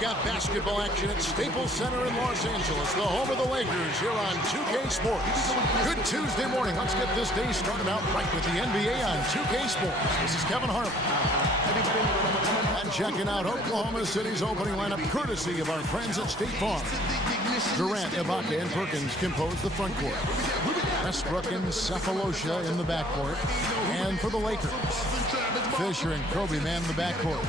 We've got basketball action at Staples Center in Los Angeles, the home of the Lakers, here on 2K Sports. Good Tuesday morning. Let's get this day started out right with the NBA on 2K Sports. This is Kevin Harlan. And checking out Oklahoma City's opening lineup, courtesy of our friends at State Farm. Durant, Ibaka, and Perkins compose the front court. Westbrook and Sefolosha in the backcourt. And for the Lakers, Fisher and Kobe man the backcourt.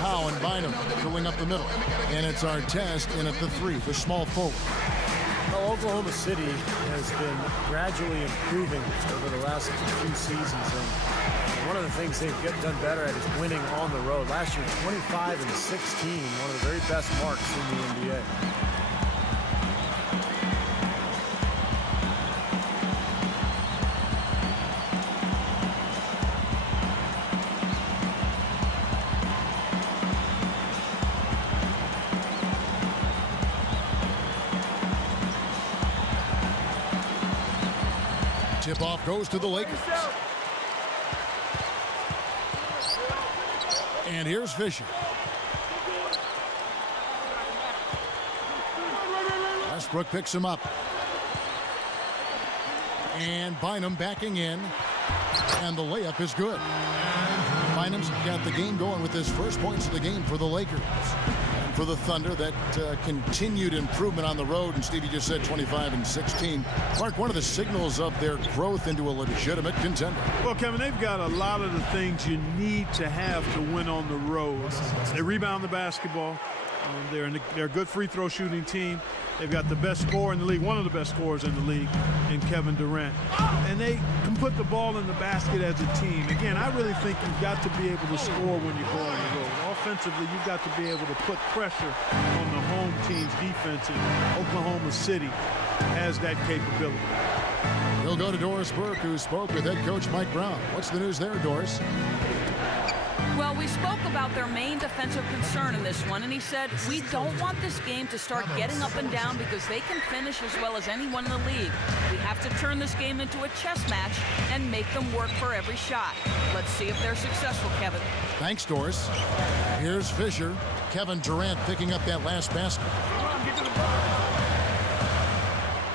Howe and Bynum filling up the middle. And it's Artest in at the three, the small forward. Well, Oklahoma City has been gradually improving over the last few seasons. And one of the things they've done better at is winning on the road. Last year, 25-16, one of the very best marks in the NBA. Tip-off goes to the Lakers. And here's Fisher. Westbrook picks him up. And Bynum backing in. And the layup is good. Bynum's got the game going with his first points of the game for the Lakers. For the Thunder, that continued improvement on the road, and Stevie just said 25-16. Mark, one of the signals of their growth into a legitimate contender. Well, Kevin, they've got a lot of the things you need to have to win on the road. They rebound the basketball. They're a good free throw shooting team. They've got the best scorer in the league, one of the best scorers in the league, in Kevin Durant. And they can put the ball in the basket as a team. Again, I really think you've got to be able to score when you go on the road. Offensively, you've got to be able to put pressure on the home team's defense, and Oklahoma City has that capability. We'll go to Doris Burke, who spoke with head coach Mike Brown. What's the news there, Doris? Well, we spoke about their main defensive concern in this one, and he said, we don't want this game to start getting up and down because they can finish as well as anyone in the league. We have to turn this game into a chess match and make them work for every shot. Let's see if they're successful, Kevin. Thanks, Doris. Here's Fisher. Kevin Durant picking up that last basket.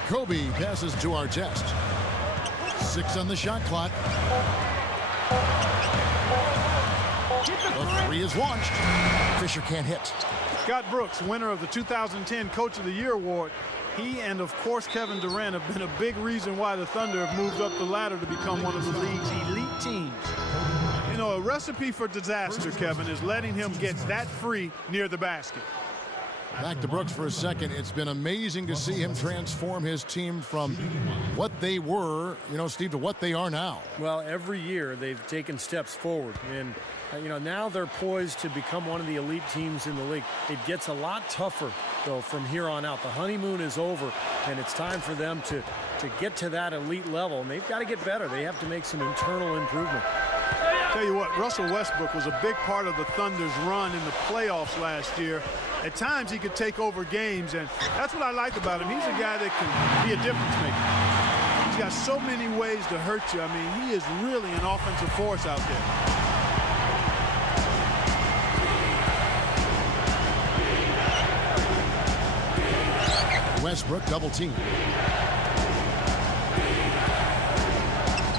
Kobe passes to Artest. 6 on the shot clock. The three is launched. Fisher can't hit. Scott Brooks, winner of the 2010 Coach of the Year award. He and, of course, Kevin Durant have been a big reason why the Thunder have moved up the ladder to become one of the league's elite teams. You know, a recipe for disaster, Kevin, is letting him get that free near the basket. Back to Brooks for a second. It's been amazing to see him transform his team from what they were, Steve, to what they are now. Well, every year they've taken steps forward, and now they're poised to become one of the elite teams in the league. It gets a lot tougher, though, from here on out. The honeymoon is over, and it's time for them to get to that elite level, and they've got to get better. They have to make some internal improvement. Tell you what, Russell Westbrook was a big part of the Thunder's run in the playoffs last year. At times, he could take over games, and that's what I like about him. He's a guy that can be a difference maker. He's got so many ways to hurt you. I mean, he is really an offensive force out there. Westbrook double team.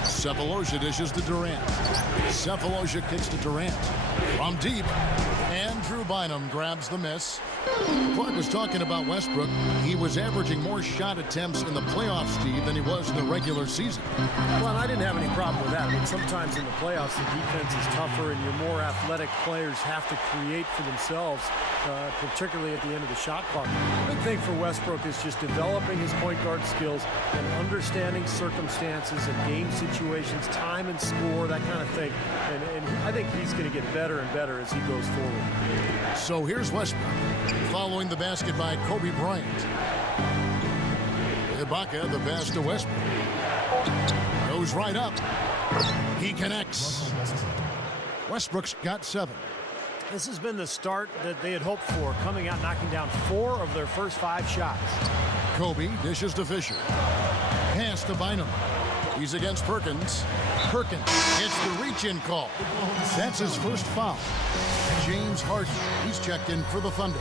Sefolosha dishes to Durant. Sefolosha kicks to Durant. From deep. Andrew Bynum grabs the miss. Clark was talking about Westbrook. He was averaging more shot attempts in the playoffs, Steve, than he was in the regular season. Well, I didn't have any problem with that. I mean, sometimes in the playoffs, the defense is tougher and your more athletic players have to create for themselves, particularly at the end of the shot clock. The big thing for Westbrook is just developing his point guard skills and understanding circumstances and game situations, time and score, that kind of thing. And I think he's going to get better and better as he goes forward. So here's Westbrook, following the basket by Kobe Bryant. Ibaka, the pass to Westbrook. Goes right up. He connects. Westbrook's got 7. This has been the start that they had hoped for, coming out knocking down 4 of their first 5 shots. Kobe dishes to Fisher. Pass to Bynum. He's against Perkins. Perkins gets the reach-in call. That's his first foul. James Harden, he's checked in for the Thunder.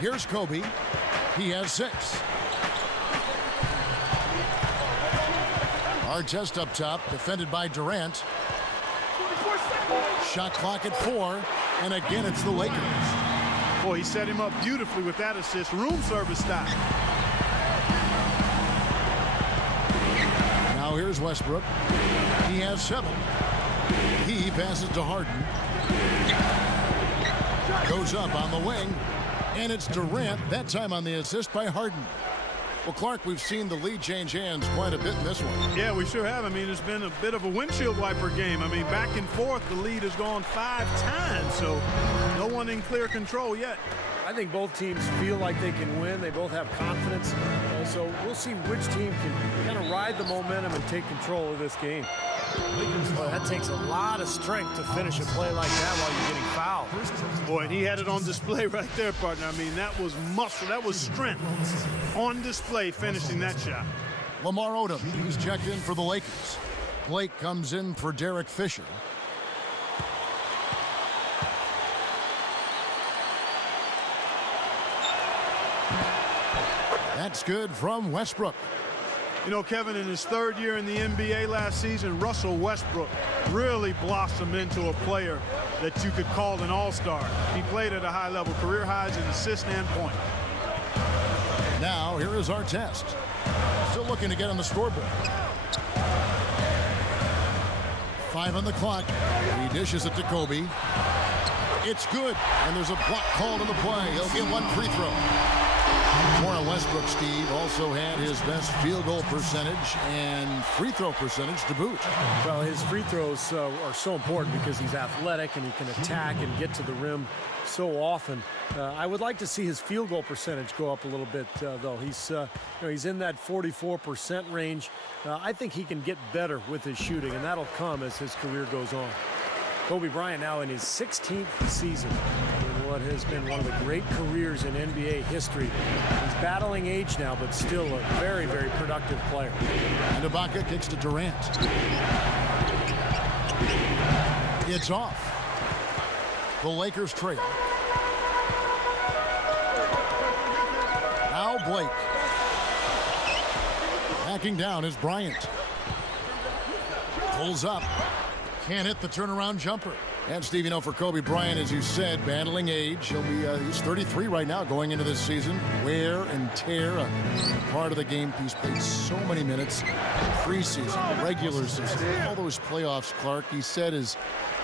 Here's Kobe. He has 6. Artest up top, defended by Durant. Shot clock at 4, and again it's the Lakers. Boy, he set him up beautifully with that assist. Room service style. Now here's Westbrook. He has 7. He passes to Harden. Goes up on the wing, and it's Durant, that time on the assist by Harden. Well, Clark, we've seen the lead change hands quite a bit in this one. Yeah, we sure have. I mean, it's been a bit of a windshield wiper game. I mean, back and forth, the lead has gone 5 times, so no one in clear control yet. I think both teams feel like they can win. They both have confidence. So we'll see which team can kind of ride the momentum and take control of this game. Well, that takes a lot of strength to finish a play like that while you're getting fouled. Boy, and he had it on display right there, partner. I mean, that was muscle. That was strength on display finishing that shot. Lamar Odom, he's checked in for the Lakers. Blake comes in for Derek Fisher. That's good from Westbrook. You know, Kevin, in his 3rd year in the NBA last season, Russell Westbrook really blossomed into a player that you could call an all-star. He played at a high level, career highs in assists and points. Now, here is Artest. Still looking to get on the scoreboard. 5 on the clock. He dishes it to Kobe. It's good, and there's a block called on the play. He'll get 1 free throw. Warren Westbrook, Steve, also had his best field goal percentage and free throw percentage to boot. Well, his free throws are so important because he's athletic and he can attack and get to the rim so often. I would like to see his field goal percentage go up a little bit, though. He's in that 44% range. I think he can get better with his shooting, and that'll come as his career goes on. Kobe Bryant now in his 16th season in what has been one of the great careers in NBA history. He's battling age now, but still a very, very productive player. And Ibaka kicks to Durant. It's off. The Lakers trail. Now Blake. Backing down is Bryant. Pulls up. Can't hit the turnaround jumper. And, Steve, you know, for Kobe Bryant, as you said, battling age. He'll be, he's 33 right now going into this season. Wear and tear, a part of the game. He's played so many minutes. Preseason, regular season, all those playoffs, Clark. He said his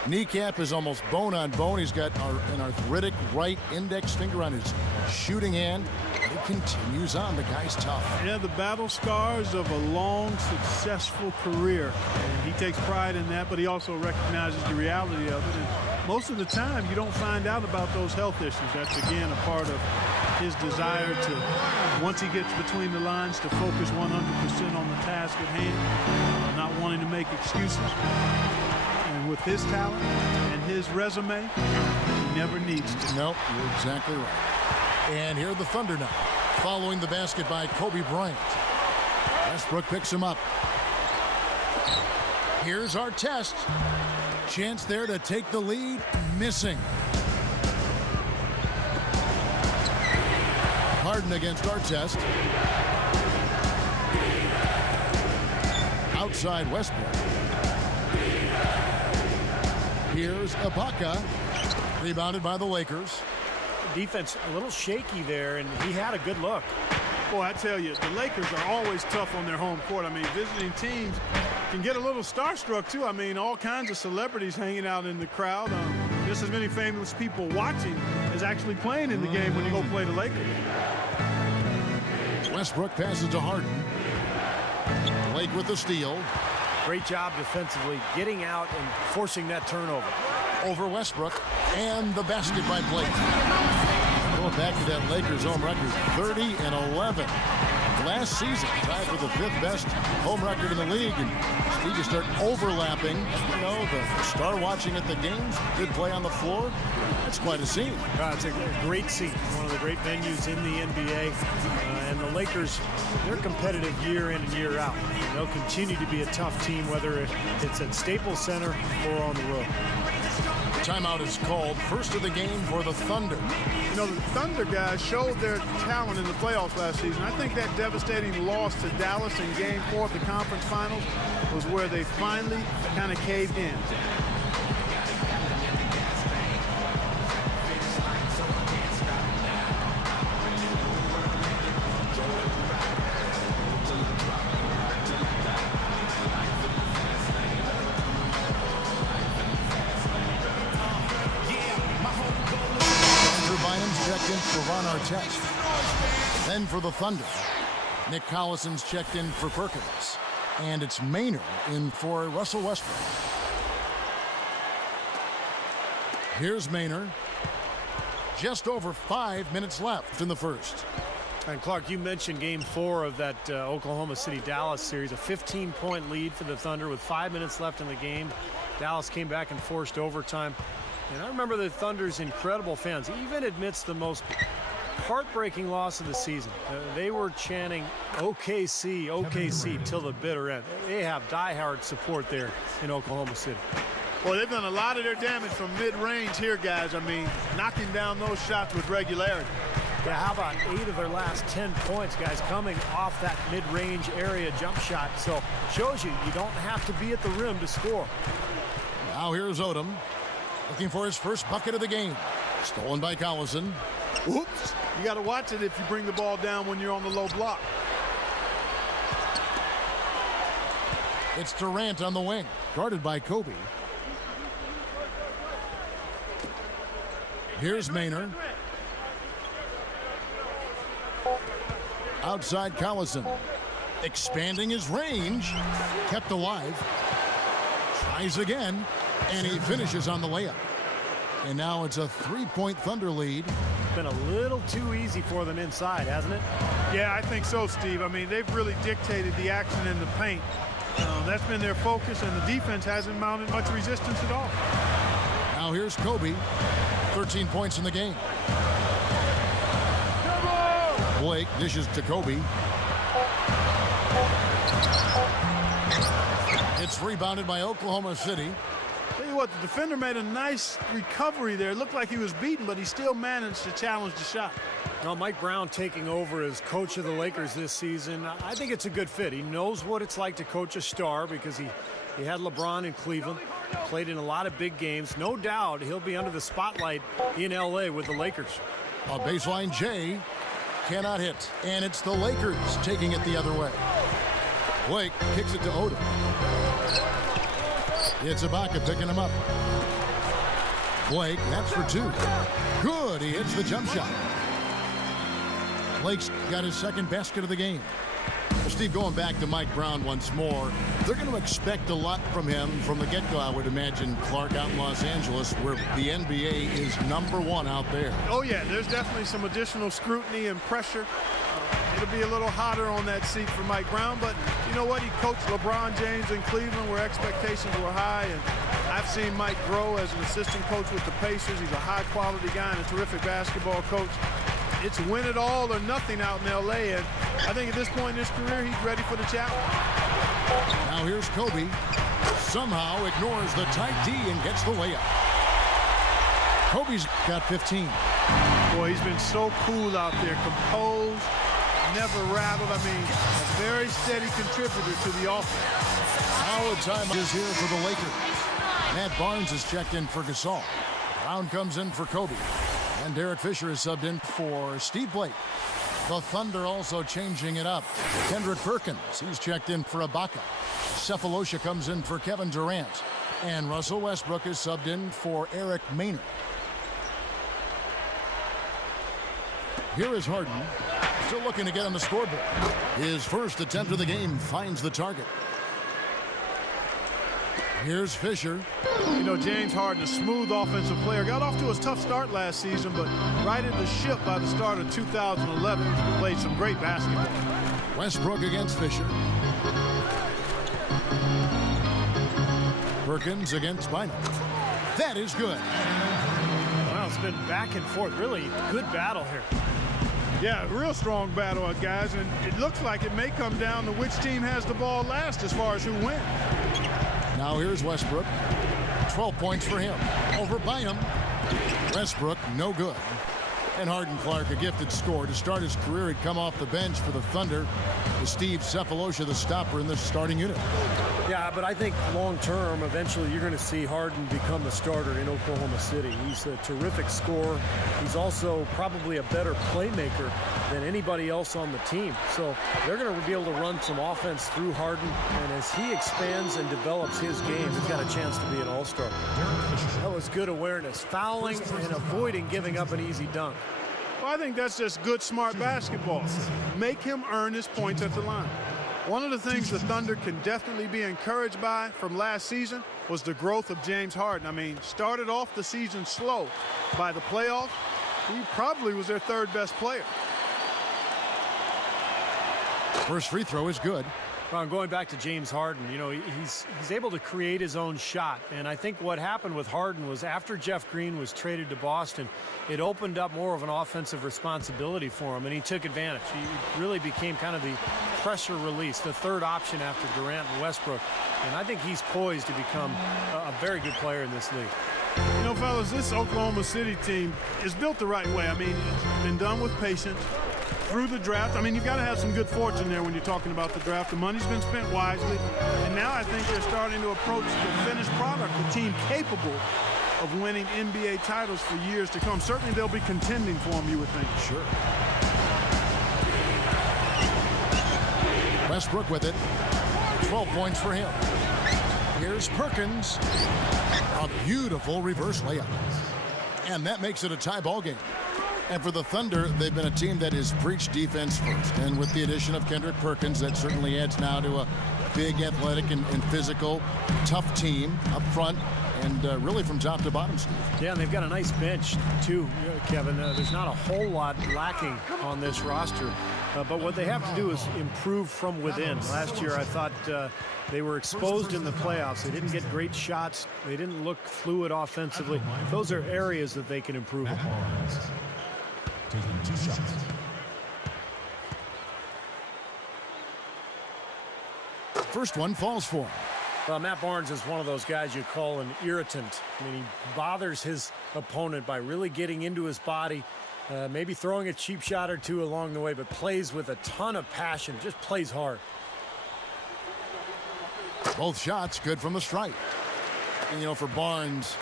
kneecap is almost bone on bone. He's got an arthritic right index finger on his shooting hand. It continues on. The guy's tough. Yeah, the battle scars of a long, successful career. And he takes pride in that, but he also recognizes the reality of it. And most of the time, you don't find out about those health issues. That's, again, a part of his desire to, once he gets between the lines, to focus 100% on the task at hand, not wanting to make excuses. And with his talent and his resume, he never needs to. Nope, you're exactly right. And here are the Thunder now, following the basket by Kobe Bryant. Westbrook picks him up. Here's Artest. Chance there to take the lead. Missing. Harden against Artest. Outside Westbrook. Here's Ibaka. Rebounded by the Lakers. Defense a little shaky there, and he had a good look. Boy, I tell you, the Lakers are always tough on their home court. I mean, visiting teams can get a little starstruck, too. I mean, all kinds of celebrities hanging out in the crowd. Just as many famous people watching as actually playing in the game when you go play the Lakers. Westbrook passes to Harden. Blake with the steal. Great job defensively, getting out and forcing that turnover. Over Westbrook, and the basket by Blake. Going back to that Lakers home record, 30-11. last season, tied for the 5th best home record in the league. And Steve, you start overlapping, you know, the star watching at the games, good play on the floor. That's quite a scene. It's a great scene, one of the great venues in the NBA. And the Lakers, they're competitive year in and year out. They'll continue to be a tough team, whether it's at Staples Center or on the road. Timeout is called. First of the game for the Thunder. You know, the Thunder guys showed their talent in the playoffs last season. I think that devastating loss to Dallas in Game 4 of the conference finals was where they finally kind of caved in. For Ron Artest. Then for the Thunder, Nick Collison's checked in for Perkins. And it's Maynard in for Russell Westbrook. Here's Maynard. Just over 5 minutes left in the first. And Clark, you mentioned Game 4 of that Oklahoma City-Dallas series, a 15-point lead for the Thunder with 5 minutes left in the game. Dallas came back and forced overtime. And I remember the Thunder's incredible fans, even amidst the most heartbreaking loss of the season. They were chanting OKC, OKC till the bitter end. They have diehard support there in Oklahoma City. Well, they've done a lot of their damage from mid-range here, guys. I mean, knocking down those shots with regularity. Yeah, how about 8 of their last 10 points, guys, coming off that mid-range area jump shot. So shows you don't have to be at the rim to score. Now here's Odom, looking for his first bucket of the game. Stolen by Collison. Whoops. You got to watch it if you bring the ball down when you're on the low block. It's Durant on the wing, guarded by Kobe. Here's Maynard. Outside Collison. Expanding his range. Kept alive. Tries again. And he finishes on the layup. And now it's a 3-point Thunder lead. It's been a little too easy for them inside, hasn't it? Yeah, I think so, Steve. I mean, they've really dictated the action in the paint. That's been their focus, and the defense hasn't mounted much resistance at all. Now here's Kobe. 13 points in the game. Blake dishes to Kobe. It's rebounded by Oklahoma City. Tell you what, the defender made a nice recovery there. It looked like he was beaten, but he still managed to challenge the shot. Well, Mike Brown taking over as coach of the Lakers this season, I think it's a good fit. He knows what it's like to coach a star because he had LeBron in Cleveland, played in a lot of big games. No doubt he'll be under the spotlight in L.A. with the Lakers. A baseline J cannot hit, and it's the Lakers taking it the other way. Blake kicks it to Odom. It's Ibaka picking him up. Blake, that's for 2. Good, he hits the jump shot. Blake's got his second basket of the game. Steve, going back to Mike Brown once more, they're going to expect a lot from him from the get-go, I would imagine, Clark, out in Los Angeles, where the NBA is #1 out there. Oh, yeah, there's definitely some additional scrutiny and pressure. It'll be a little hotter on that seat for Mike Brown, but you know what? He coached LeBron James in Cleveland where expectations were high, and I've seen Mike grow as an assistant coach with the Pacers. He's a high-quality guy and a terrific basketball coach. It's win it all or nothing out in L.A., and I think at this point in his career, he's ready for the challenge. Now here's Kobe. Somehow ignores the tight D and gets the layup. Kobe's got 15. Boy, he's been so cool out there, composed, never rattled. I mean, a very steady contributor to the offense. Now a timeout is here for the Lakers. Matt Barnes is checked in for Gasol. Brown comes in for Kobe. And Derek Fisher is subbed in for Steve Blake. The Thunder also changing it up. Kendrick Perkins, he's checked in for Ibaka. Cephalosha comes in for Kevin Durant. And Russell Westbrook is subbed in for Eric Maynard. Here is Harden, still looking to get on the scoreboard. His first attempt of the game finds the target. Here's Fisher. You know, James Harden, a smooth offensive player, got off to a tough start last season, but righted the ship by the start of 2011. Played some great basketball. Westbrook against Fisher. Perkins against Bynum. That is good. Well, it's been back and forth. Really good battle here. Yeah, real strong battle, guys, and it looks like it may come down to which team has the ball last as far as who wins. Now here's Westbrook. 12 points for him. Over Bynum. Westbrook, no good. And Harden Clark, a gifted scorer. To start his career, he'd come off the bench for the Thunder. With Steve Cephalosha, the stopper in the starting unit. Yeah, but I think long-term, eventually you're going to see Harden become the starter in Oklahoma City. He's a terrific scorer. He's also probably a better playmaker than anybody else on the team. So they're going to be able to run some offense through Harden. And as he expands and develops his game, he's got a chance to be an all-star. That was good awareness. Fouling and avoiding giving up an easy dunk. Well, I think that's just good, smart basketball. Make him earn his points at the line. One of the things the Thunder can definitely be encouraged by from last season was the growth of James Harden. I mean, started off the season slow. By the playoffs, he probably was their third best player. First free throw is good. Well, going back to James Harden, you know, he's able to create his own shot. And I think what happened with Harden was after Jeff Green was traded to Boston, it opened up more of an offensive responsibility for him, and he took advantage. He really became kind of the pressure release, the third option after Durant and Westbrook. And I think he's poised to become a very good player in this league. You know, fellas, this Oklahoma City team is built the right way. I mean, it's been done with patience. Through the draft, I mean, you've got to have some good fortune there when you're talking about the draft. The money's been spent wisely, and now I think they're starting to approach the finished product, the team capable of winning NBA titles for years to come. Certainly they'll be contending for them, you would think. Sure. Westbrook with it. 12 points for him. Here's Perkins. A beautiful reverse layup. And that makes it a tie ball game. And for the Thunder, they've been a team that has preached defense first. And with the addition of Kendrick Perkins, that certainly adds now to a big, athletic, and physical, tough team up front. And really from top to bottom, Steve. Yeah, and they've got a nice bench, too, Kevin. There's not a whole lot lacking on this roster. But what they have to do is improve from within. Last year, I thought they were exposed in the playoffs. They didn't get great shots. They didn't look fluid offensively. Those are areas that they can improve upon. Taking 2 shots. First one falls for him. Well, Matt Barnes is one of those guys you call an irritant. I mean, he bothers his opponent by really getting into his body, maybe throwing a cheap shot or two along the way, but plays with a ton of passion, just plays hard. Both shots good from the stripe. And, you know, for Barnes,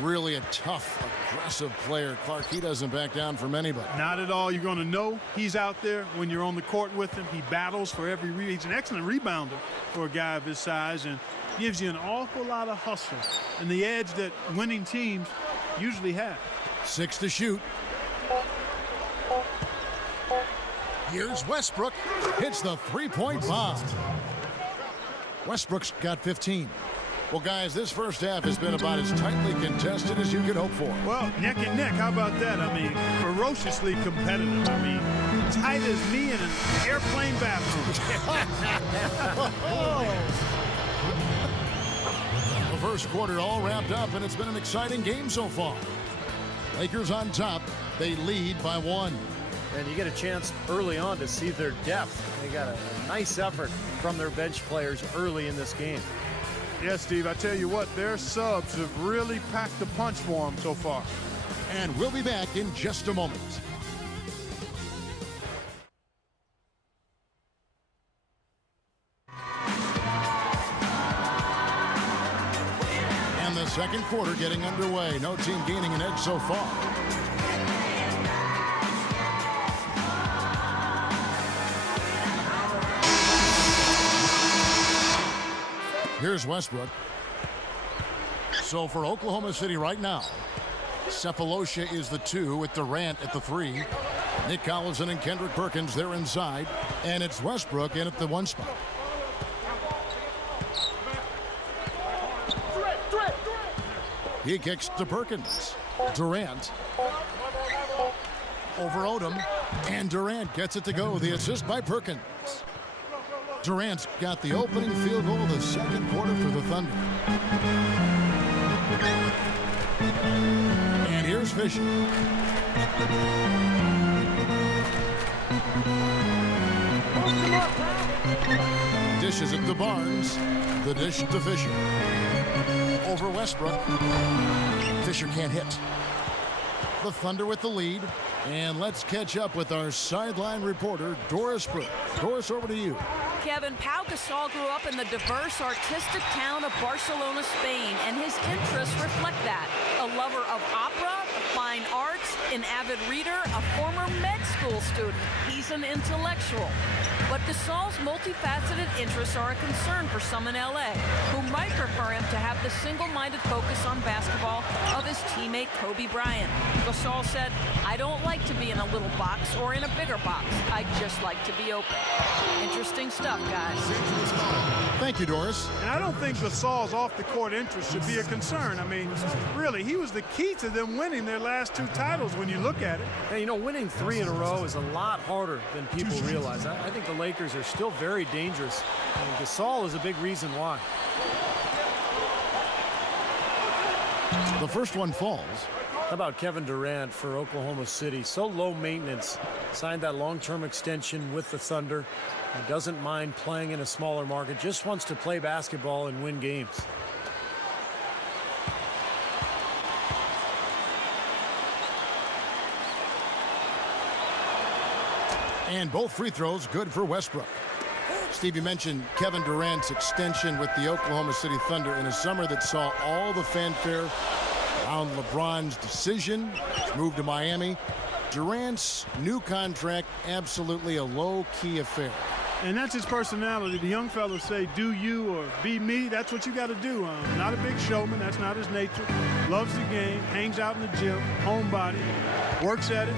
really a tough, aggressive player. Clark, he doesn't back down from anybody. Not at all. You're going to know he's out there when you're on the court with him. He battles for every rebound. He's an excellent rebounder for a guy of his size and gives you an awful lot of hustle and the edge that winning teams usually have. 6 to shoot. Here's Westbrook. Hits the three-point bomb. Westbrook's got 15. Well, guys, this first half has been about as tightly contested as you could hope for. Well, neck and neck, how about that? I mean, ferociously competitive. I mean, tight as me in an airplane bathroom. The first quarter all wrapped up, and it's been an exciting game so far. Lakers on top. They lead by 1. And you get a chance early on to see their depth. They got a nice effort from their bench players early in this game. Yes, Steve, I tell you what, their subs have really packed the punch for them so far. And we'll be back in just a moment. And the second quarter getting underway. No team gaining an edge so far. Here's Westbrook. So for Oklahoma City right now, Cephalosha is the 2 with Durant at the 3. Nick Collison and Kendrick Perkins, they're inside. And it's Westbrook in at the 1 spot. He kicks to Perkins. Durant. Over Odom. And Durant gets it to go. The assist by Perkins. Durant's got the opening field goal of the second quarter for the Thunder. And here's Fisher. Dishes it to Barnes. The dish to Fisher. Over Westbrook. Fisher can't hit. The Thunder with the lead. And let's catch up with our sideline reporter, Doris Burke. Doris, over to you. Kevin, Pau Gasol grew up in the diverse, artistic town of Barcelona, Spain, and his interests reflect that. A lover of opera, fine arts, an avid reader, a former med school student. He's an intellectual. But Gasol's multifaceted interests are a concern for some in L.A., who might prefer him to have the single-minded focus on basketball of his teammate Kobe Bryant. Gasol said, "I don't like to be in a little box or in a bigger box. I just like to be open." Interesting stuff, guys. Thank you, Doris. And I don't think Gasol's off-the-court interest should be a concern. I mean, really, he was the key to them winning their last 2 titles when you look at it. Hey, you know, winning 3 in a row is a lot harder than people realize. I think the Lakers are still very dangerous, and Gasol is a big reason why. The first one falls. How about Kevin Durant for Oklahoma City? So low maintenance. Signed that long-term extension with the Thunder. He doesn't mind playing in a smaller market. Just wants to play basketball and win games. And both free throws good for Westbrook. Steve, you mentioned Kevin Durant's extension with the Oklahoma City Thunder in a summer that saw all the fanfare around LeBron's decision, move to Miami. Durant's new contract, absolutely a low-key affair. And that's his personality. The young fellas say, do you or be me. That's what you got to do. Not a big showman. That's not his nature. Loves the game, hangs out in the gym, homebody, works at it,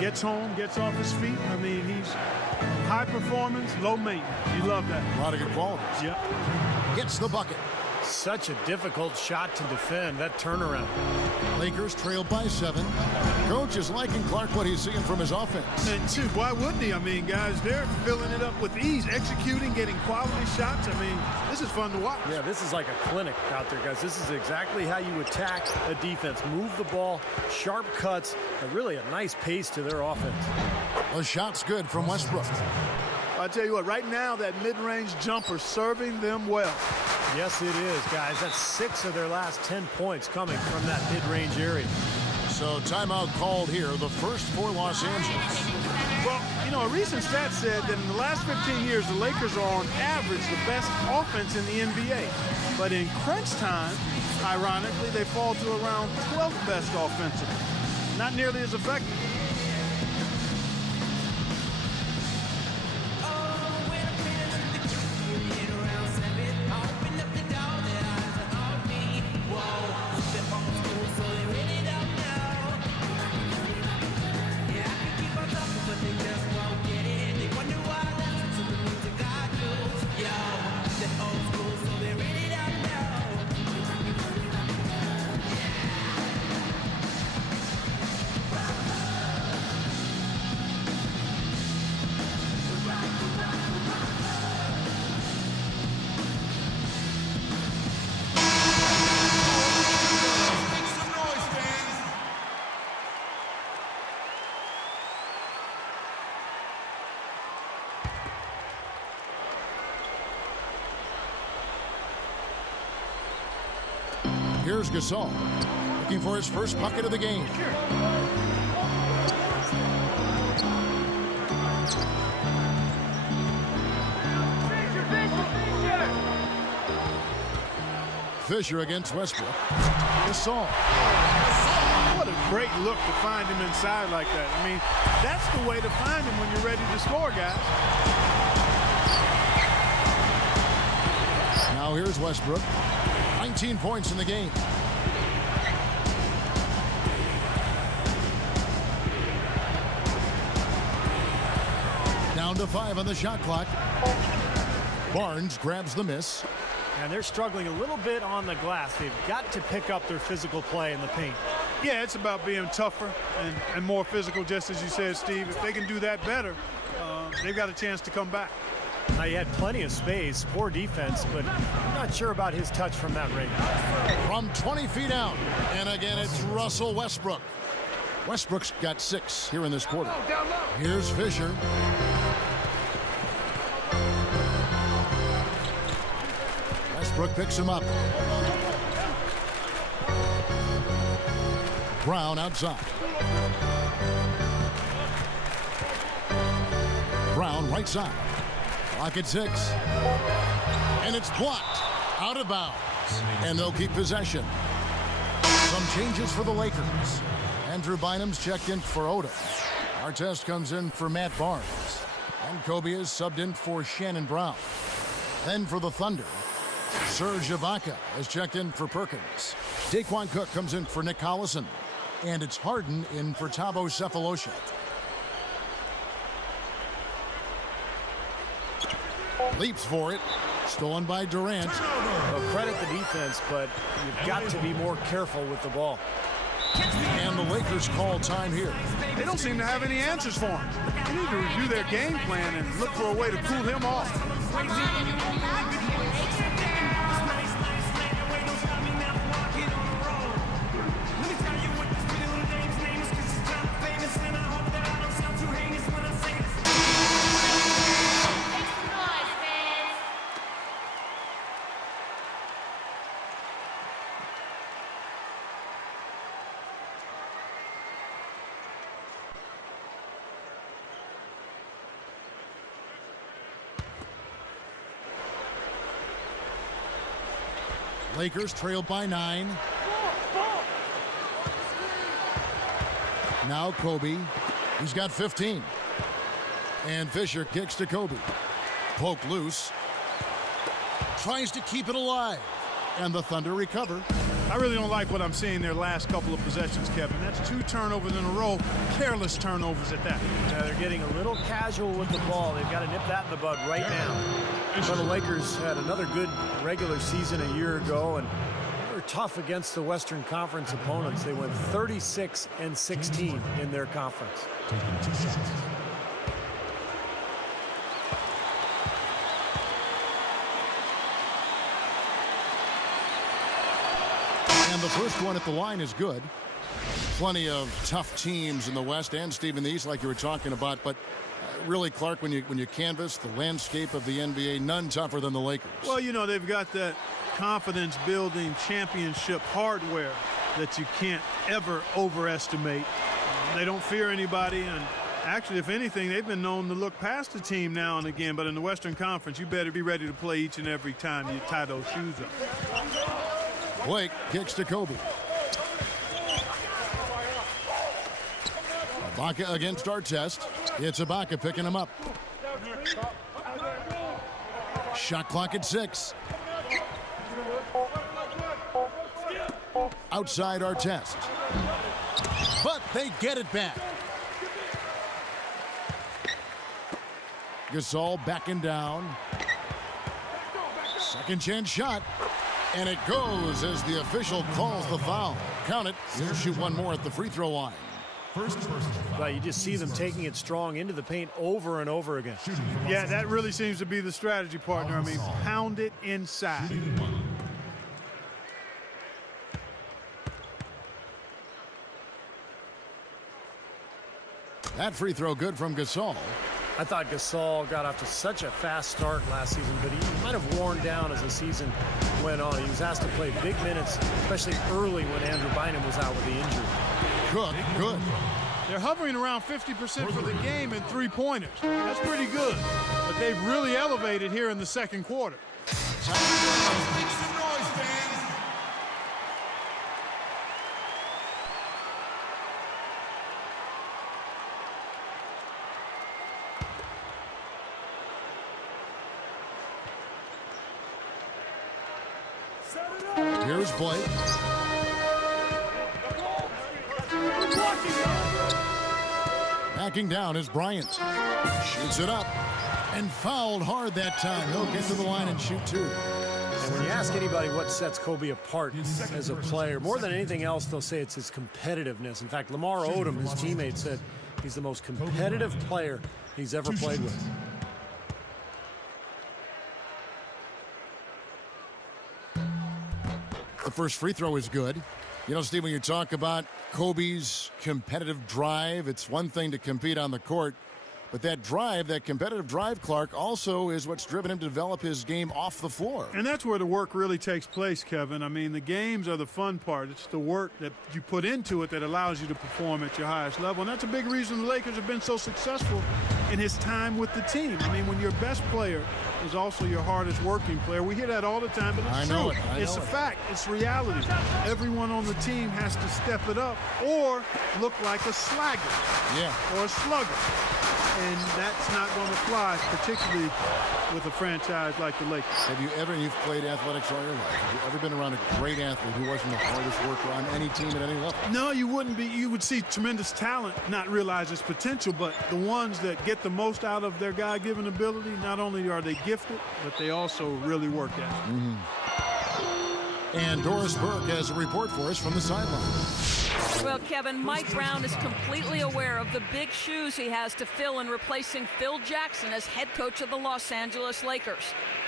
gets home, gets off his feet. I mean, he's high performance, low maintenance. You love that. A lot of good qualities. Yep. Gets the bucket. Such a difficult shot to defend, that turnaround. Lakers trail by 7. Coach is liking Clark what he's seeing from his offense. And shoot, why wouldn't he? I mean, guys, they're filling it up with ease, executing, getting quality shots. I mean, this is fun to watch. Yeah, this is like a clinic out there, guys. This is exactly how you attack a defense. Move the ball, sharp cuts, and really a nice pace to their offense. The shot's good from Westbrook. I tell you what, right now, that mid-range jumper serving them well. Yes, it is, guys. That's 6 of their last 10 points coming from that mid-range area. So timeout called here, the first for Los Angeles. Well, you know, a recent stat said that in the last 15 years, the Lakers are on average the best offense in the NBA. But in crunch time, ironically, they fall to around 12th best offensively. Not nearly as effective. Here's Gasol, looking for his first bucket of the game. Fisher against Westbrook. Gasol. What a great look to find him inside like that. I mean, that's the way to find him when you're ready to score, guys. Now here's Westbrook. 19 points in the game. Down to 5 on the shot clock. Barnes grabs the miss. And they're struggling a little bit on the glass. They've got to pick up their physical play in the paint. Yeah, it's about being tougher and more physical, just as you said, Steve. If they can do that better, they've got a chance to come back. He had plenty of space, poor defense, but I'm not sure about his touch from that range. From 20 feet out, and again it's Russell Westbrook. Westbrook's got 6 here in this quarter. Here's Fisher. Westbrook picks him up. Brown outside. Brown right side. Clock at 6. And it's blocked. Out of bounds. And they'll keep possession. Some changes for the Lakers. Andrew Bynum's checked in for Odom. Artest comes in for Matt Barnes. And Kobe is subbed in for Shannon Brown. Then for the Thunder, Serge Ibaka is checked in for Perkins. Daquan Cook comes in for Nick Collison. And it's Harden in for Thabo Sefolosha. Leaps for it. Stolen by Durant. Well, credit the defense, but you've got to be more careful with the ball. And the Lakers call time here. They don't seem to have any answers for him. They need to review their game plan and look for a way to cool him off. Lakers trail by 9. Now Kobe. He's got 15. And Fisher kicks to Kobe. Poke loose. Tries to keep it alive. And the Thunder recover. I really don't like what I'm seeing their last couple of possessions, Kevin. That's 2 turnovers in a row. Careless turnovers at that. They're getting a little casual with the ball. They've got to nip that in the bud right now. So the Lakers had another good regular season a year ago, and they were tough against the Western Conference opponents. They went 36-16 in their conference. Taking 2 shots. And the first one at the line is good. Plenty of tough teams in the West and Steve in the East, like you were talking about, but really, Clark, when you canvass the landscape of the NBA, none tougher than the Lakers. Well, you know, they've got that confidence-building championship hardware that you can't ever overestimate. They don't fear anybody, and actually, if anything, they've been known to look past the team now and again. But in the Western Conference, you better be ready to play each and every time you tie those shoes up. Blake kicks to Kobe. Ibaka against Artest. It's Ibaka picking him up. Shot clock at 6. Outside Artest. But they get it back. Gasol backing down. Second chance shot. And it goes as the official calls the foul. Count it. He'll shoot one more at the free throw line. But you just see them taking it strong into the paint over and over again. Yeah, that really seems to be the strategy, partner. I mean, pound it inside. That free throw good from Gasol. I thought Gasol got off to such a fast start last season, but he might have worn down as the season went on. He was asked to play big minutes, especially early when Andrew Bynum was out with the injury. Cook, good. They're hovering around 50% for the game in three-pointers. That's pretty good. But they've really elevated here in the second quarter. Here's Blake. Backing down is Bryant. Shoots it up and fouled hard that time. He'll get to the line and shoot 2. And when you ask anybody what sets Kobe apart as a player, more than anything else, they'll say it's his competitiveness. In fact, Lamar Odom, his teammate, said he's the most competitive player he's ever played with. The first free throw is good. You know, Steve, when you talk about Kobe's competitive drive, it's one thing to compete on the court, but that drive, that competitive drive, Clark, also is what's driven him to develop his game off the floor. And that's where the work really takes place, Kevin. I mean, the games are the fun part. It's the work that you put into it that allows you to perform at your highest level. And that's a big reason the Lakers have been so successful in his time with the team. I mean, when your best player is also your hardest working player. We hear that all the time, but it's true. It's a fact. It's reality. Everyone on the team has to step it up or look like a slagger or a slugger. And that's not going to fly, particularly with a franchise like the Lakers. Have you ever, you've played athletics all your life, have you ever been around a great athlete who wasn't the hardest worker on any team at any level? No, you wouldn't be. You would see tremendous talent not realize its potential, but the ones that get the most out of their God-given ability, not only are they gifted, but they also really work at it. And Doris Burke has a report for us from the sideline. Well, Kevin, Mike Brown is completely aware of the big shoes he has to fill in replacing Phil Jackson as head coach of the Los Angeles Lakers.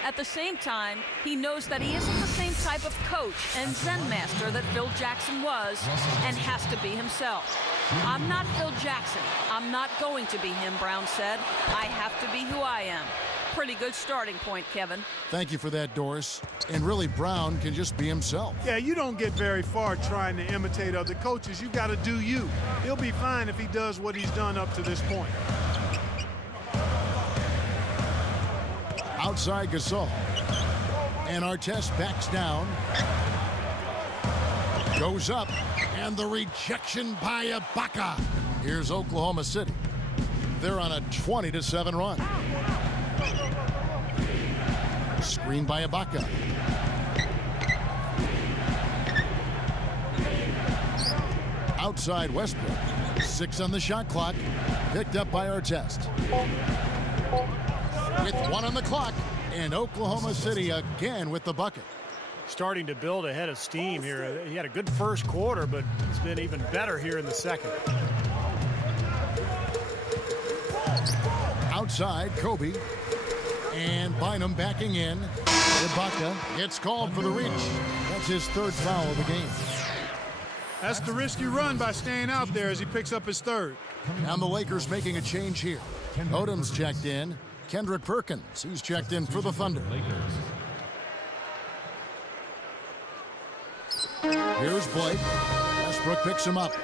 At the same time, he knows that he isn't the same type of coach and Zen master that Phil Jackson was and has to be himself. I'm not Phil Jackson. I'm not going to be him, Brown said. I have to be who I am. Pretty good starting point, Kevin. Thank you for that, Doris. And really, Brown can just be himself. Yeah, you don't get very far trying to imitate other coaches. You got to do you. He'll be fine if he does what he's done up to this point. Outside Gasol. And Artest backs down. Goes up. And the rejection by Ibaka. Here's Oklahoma City. They're on a 20-7 run. Screen by Ibaka. Outside Westbrook. 6 on the shot clock. Picked up by Artest. With 1 on the clock. And Oklahoma City again with the bucket. Starting to build a head of steam here. He had a good first quarter, but it's been even better here in the second. Outside, Kobe. And Bynum backing in. Ibaka gets called for the reach. That's his 3rd foul of the game. That's the risk you run by staying out there as he picks up his 3rd. And the Lakers making a change here. Odom's checked in. Kendrick Perkins, he's checked in for the Thunder. Here's Blake. Westbrook picks him up.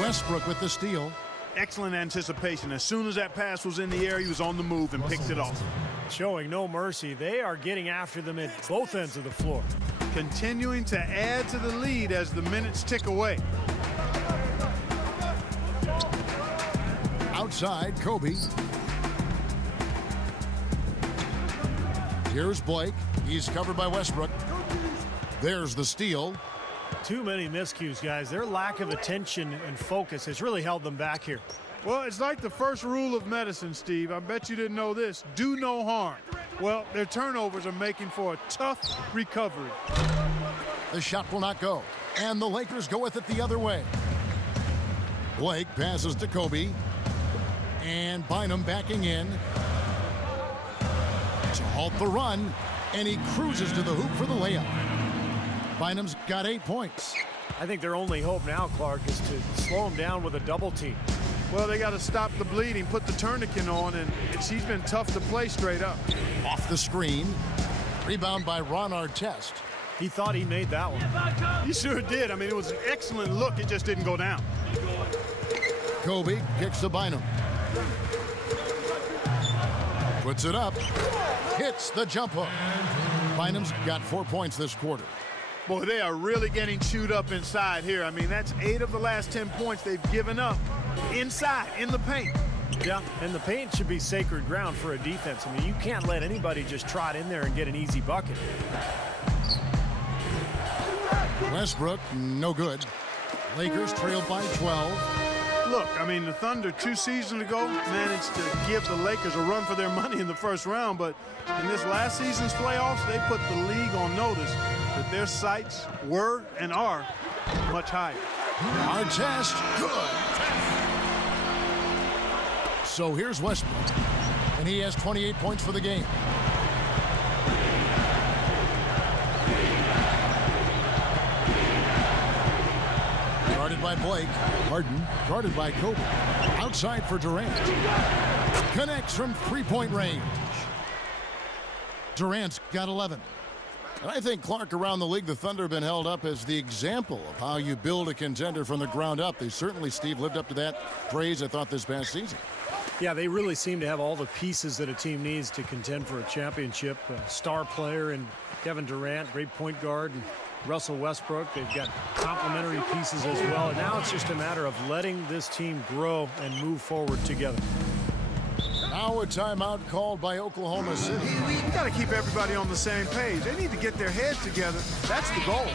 Westbrook with the steal. Excellent anticipation. As soon as that pass was in the air, he was on the move and picked it off. Showing no mercy. They are getting after them at both ends of the floor. Continuing to add to the lead as the minutes tick away. Outside, Kobe. Here's Blake. He's covered by Westbrook. There's the steal. Too many miscues, guys. Their lack of attention and focus has really held them back here. Well, it's like the first rule of medicine, Steve. I bet you didn't know this. Do no harm. Well, their turnovers are making for a tough recovery. The shot will not go. And the Lakers go with it the other way. Blake passes to Kobe. And Bynum backing in to halt the run. And he cruises to the hoop for the layup. Bynum's got 8 points. I think their only hope now, Clark, is to slow him down with a double team. Well, they got to stop the bleeding, put the tourniquet on, and she's been tough to play straight up. Off the screen. Rebound by Ron Artest. He thought he made that one. He sure did. I mean, it was an excellent look. It just didn't go down. Kobe kicks to Bynum. Puts it up. Hits the jump hook. Bynum's got 4 points this quarter. Boy, they are really getting chewed up inside here. I mean, that's 8 of the last 10 points they've given up inside, in the paint. Yeah, and the paint should be sacred ground for a defense. I mean, you can't let anybody just trot in there and get an easy bucket. Westbrook, no good. Lakers trailed by 12. Look, I mean, the Thunder 2 seasons ago managed to give the Lakers a run for their money in the first round, but in this last season's playoffs, they put the league on notice that their sights were and are much higher. Artest, good. So here's Westbrook, and he has 28 points for the game. by Blake. Harden guarded by Kobe. Outside for Durant. Connects from three-point range. Durant's got 11. And I think, Clark, around the league, the Thunder have been held up as the example of how you build a contender from the ground up. They certainly, Steve, lived up to that praise, I thought, this past season. Yeah, they really seem to have all the pieces that a team needs to contend for a championship. A star player in Kevin Durant, great point guard, and Russell Westbrook. They've got complementary pieces as well. And now it's just a matter of letting this team grow and move forward together. Now a timeout called by Oklahoma City. You got to keep everybody on the same page. They need to get their heads together. That's the goal.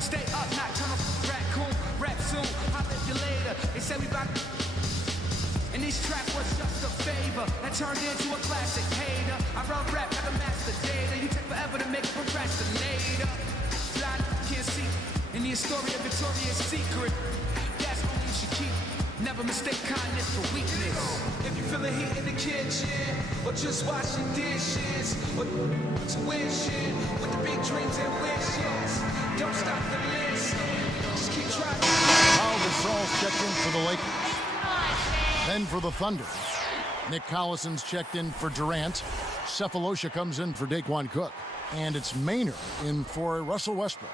Stay up, not turn off raccoon, rap soon, I'll live you later. They say we back. And this track was just a favor that turned into a classic hater. I run rap like a master data. You take forever to make a procrastinator. Blind, can't see. In the story of Victoria's Secret, that's all you should keep. Never mistake kindness for weakness. If you feel the heat in the kitchen, or just washing dishes, or tuition, with the big dreams and wishes, don't stop the list. Just keep trying. Pau Gasol's checked in for the Lakers. Then for the Thunder. Nick Collison's checked in for Durant. Cephalosha comes in for Daquan Cook. And it's Maynard in for Russell Westbrook.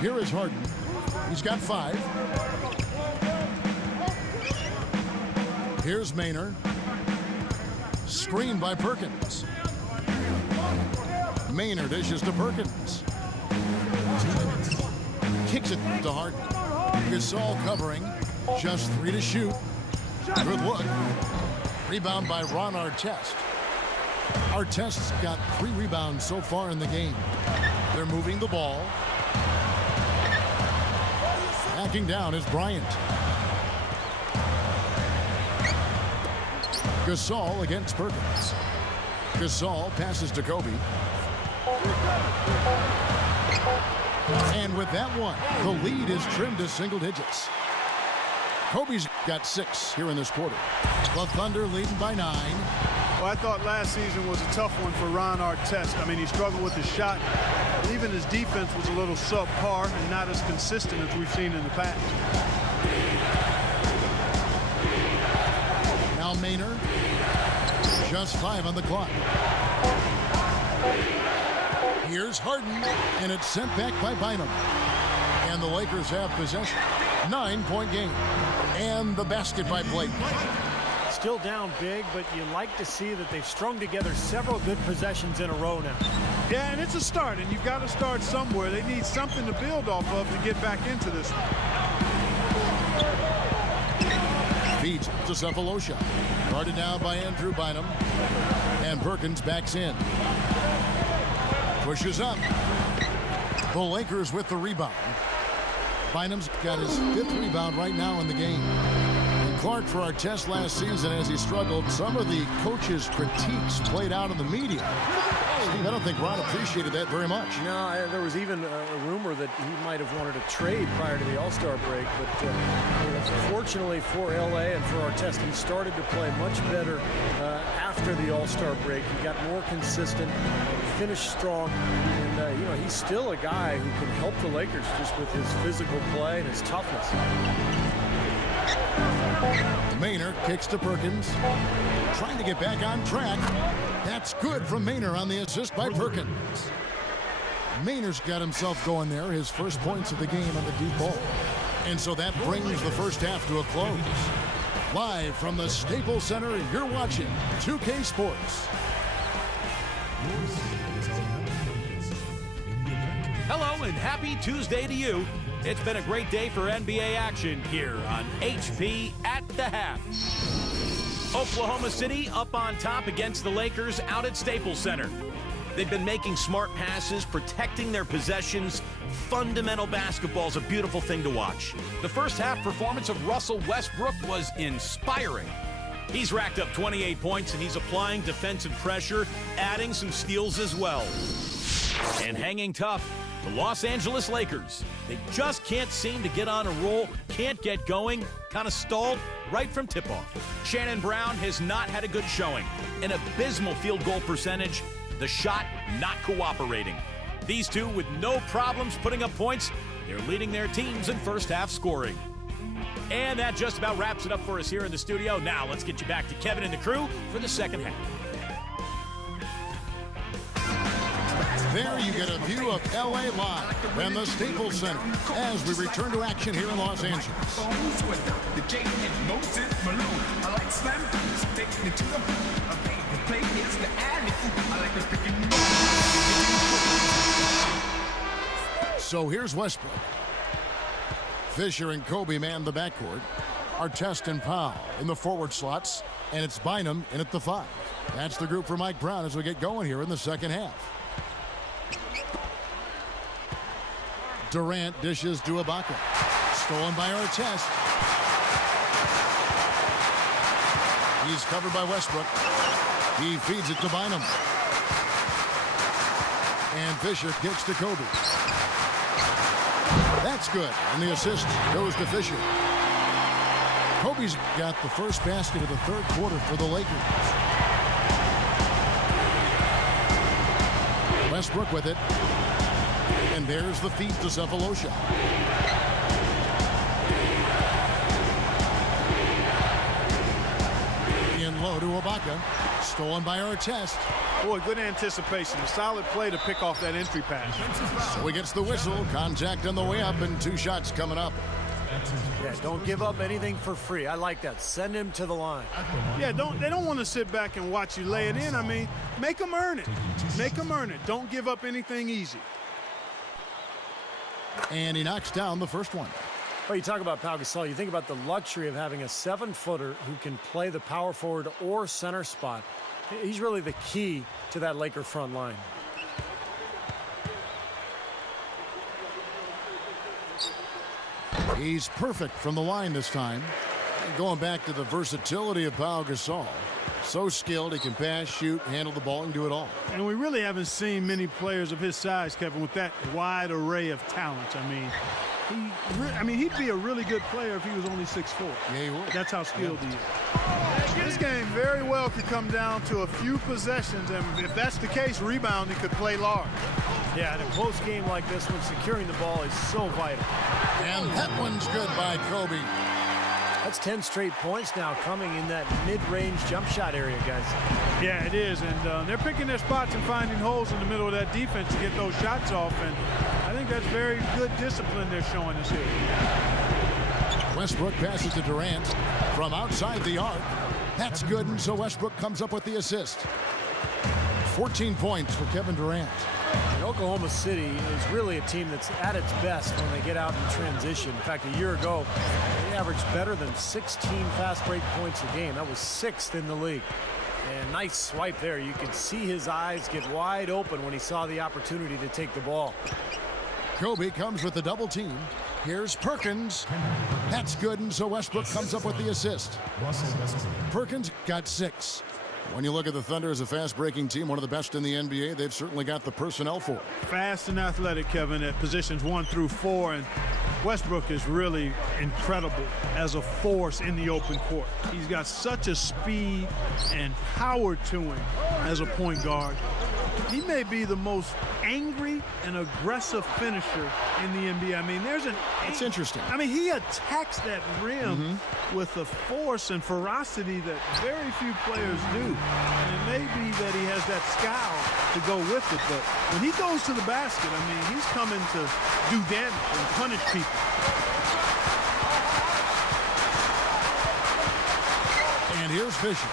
Here is Harden. He's got 5. Here's Maynard. Screen by Perkins. Maynard dishes to Perkins. Kicks it to Harden. Gasol covering. Just 3 to shoot. Good look. Rebound by Ron Artest. Artest's got 3 rebounds so far in the game. They're moving the ball. Backing down is Bryant. Gasol against Perkins. Gasol passes to Kobe. And with that one, the lead is trimmed to single digits. Kobe's got 6 here in this quarter. The Thunder leading by 9. Well, I thought last season was a tough one for Ron Artest. I mean, he struggled with his shot. Even his defense was a little subpar and not as consistent as we've seen in the past. Now Maynard. Just 5 on the clock. Here's Harden, and it's sent back by Bynum. And the Lakers have possession. 9-point game. And the basket by Blake. Still down big, but you like to see that they've strung together several good possessions in a row now. Yeah, and it's a start, and you've got to start somewhere. They need something to build off of to get back into this one. Feeds to Cephalosha. Guarded now by Andrew Bynum. And Perkins backs in. Pushes up. The Lakers with the rebound. Bynum's got his 5th rebound right now in the game. And Clark, for Artest last season as he struggled, some of the coaches' critiques played out in the media. Steve, I don't think Ron appreciated that very much. No, there was even a rumor that he might have wanted to trade prior to the All-Star break, but fortunately for LA and for Artest, he started to play much better after the All-Star break. He got more consistent, finished strong, and he's still a guy who can help the Lakers just with his physical play and his toughness. Maynard kicks to Perkins, trying to get back on track. That's good from Maynard on the assist by Perkins. Maynard's got himself going there, his first points of the game on the deep ball. And so that brings the first half to a close. Live from the Staples Center, you're watching 2K Sports. Hello and happy Tuesday to you. It's been a great day for NBA action here on HP at the Half. Oklahoma City up on top against the Lakers out at Staples Center. They've been making smart passes, protecting their possessions. Fundamental basketball is a beautiful thing to watch. The first half performance of Russell Westbrook was inspiring. He's racked up 28 points, and he's applying defensive pressure, adding some steals as well. And hanging tough, the Los Angeles Lakers. They just can't seem to get on a roll, can't get going, kind of stalled right from tip-off. Shannon Brown has not had a good showing. An abysmal field goal percentage, the shot not cooperating. These two with no problems putting up points. They're leading their teams in first half scoring. And that just about wraps it up for us here in the studio. Now let's get you back to Kevin and the crew for the second half. There you get a view of LA Live and the Staples Center as we return to action here in Los Angeles. So here's Westbrook. Fisher and Kobe man the backcourt. Artest and Powell in the forward slots. And it's Bynum in at the 5. That's the group for Mike Brown as we get going here in the second half. Durant dishes to Ibaka. Stolen by Artest. He's covered by Westbrook. He feeds it to Bynum. And Fisher kicks to Kobe. That's good. And the assist goes to Fisher. Kobe's got the first basket of the third quarter for the Lakers. Westbrook with it. And there's the feed to Sefolosha. In low to Ibaka. Stolen by Artest. Boy, good anticipation. A solid play to pick off that entry pass. So he gets the whistle. Contact on the way up and 2 shots coming up. Yeah, don't give up anything for free. I like that. Send him to the line. Yeah, they don't want to sit back and watch you lay it in. I mean, make them earn it. Make them earn it. Don't give up anything easy. And he knocks down the first one. Well, you talk about Pau Gasol. You think about the luxury of having a 7-footer who can play the power forward or center spot. He's really the key to that Laker front line. He's perfect from the line this time. And going back to the versatility of Pau Gasol. So skilled, he can pass, shoot, handle the ball, and do it all. And we really haven't seen many players of his size, Kevin, with that wide array of talents. I mean, he'd be a really good player if he was only 6'4". Yeah, he would. That's how skilled he is. This game very well could come down to a few possessions, and if that's the case, rebounding could play large. Yeah, in a close game like this one, securing the ball is so vital. And that one's good by Kobe. That's 10 straight points now coming in that mid-range jump shot area, guys. Yeah, it is, and they're picking their spots and finding holes in the middle of that defense to get those shots off, and I think that's very good discipline they're showing us here. Westbrook passes to Durant from outside the arc. That's good, and so Westbrook comes up with the assist. 14 points for Kevin Durant. And Oklahoma City is really a team that's at its best when they get out in transition. In fact, a year ago, they averaged better than 16 fast break points a game. That was 6th in the league. And nice swipe there. You could see his eyes get wide open when he saw the opportunity to take the ball. Kobe comes with the double team. Here's Perkins. That's good, and so Westbrook comes up with the assist. Perkins got 6. When you look at the Thunder as a fast-breaking team, one of the best in the NBA, they've certainly got the personnel for it. Fast and athletic, Kevin, at positions 1 through 4, and Westbrook is really incredible as a force in the open court. He's got such a speed and power to him as a point guard. He may be the most angry and aggressive finisher in the NBA. I mean, It's interesting. I mean, he attacks that rim with a force and ferocity that very few players do. And it may be that he has that scowl to go with it, but when he goes to the basket, I mean, he's coming to do damage and punish people. And here's Fisher.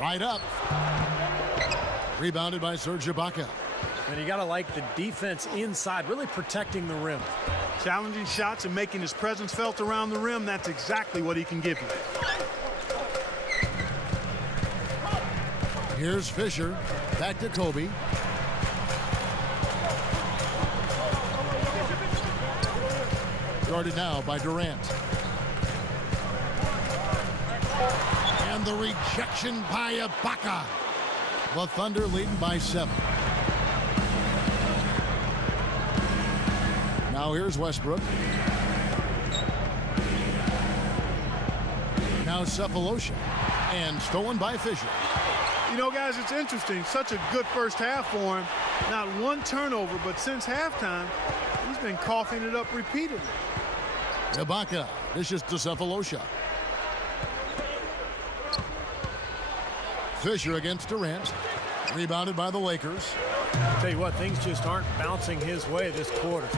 Right up. Rebounded by Serge Ibaka. And you got to like the defense inside, really protecting the rim. Challenging shots and making his presence felt around the rim, that's exactly what he can give you. Here's Fisher. Back to Kobe. Guarded now by Durant. And the rejection by Ibaka. The Thunder leading by 7. Now here's Westbrook. Now Sefolosha. And stolen by Fisher. You know, guys, it's interesting. Such a good first half for him. Not one turnover, but since halftime, he's been coughing it up repeatedly. Ibaka dishes to Sefolosha. Fisher against Durant. Rebounded by the Lakers. Tell you what, things just aren't bouncing his way this quarter.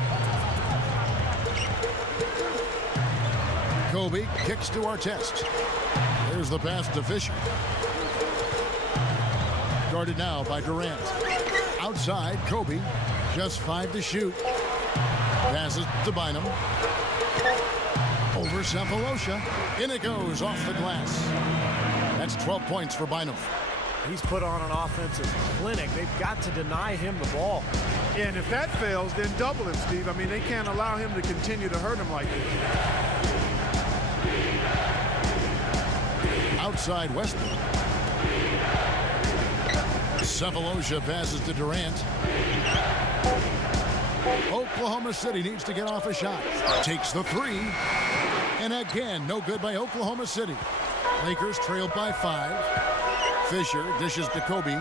Kobe kicks to Artest. There's the pass to Fisher. Guarded now by Durant. Outside, Kobe. Just 5 to shoot. Passes to Bynum. Over Sefolosha. In it goes off the glass. That's 12 points for Bynum. He's put on an offensive clinic. They've got to deny him the ball. Yeah, and if that fails, then double him, Steve. I mean, they can't allow him to continue to hurt him like this. Outside Westbrook. Sefolosha passes to Durant. Oklahoma City needs to get off a shot. Takes the 3. And again, no good by Oklahoma City. Lakers trailed by 5. Fisher dishes to Kobe.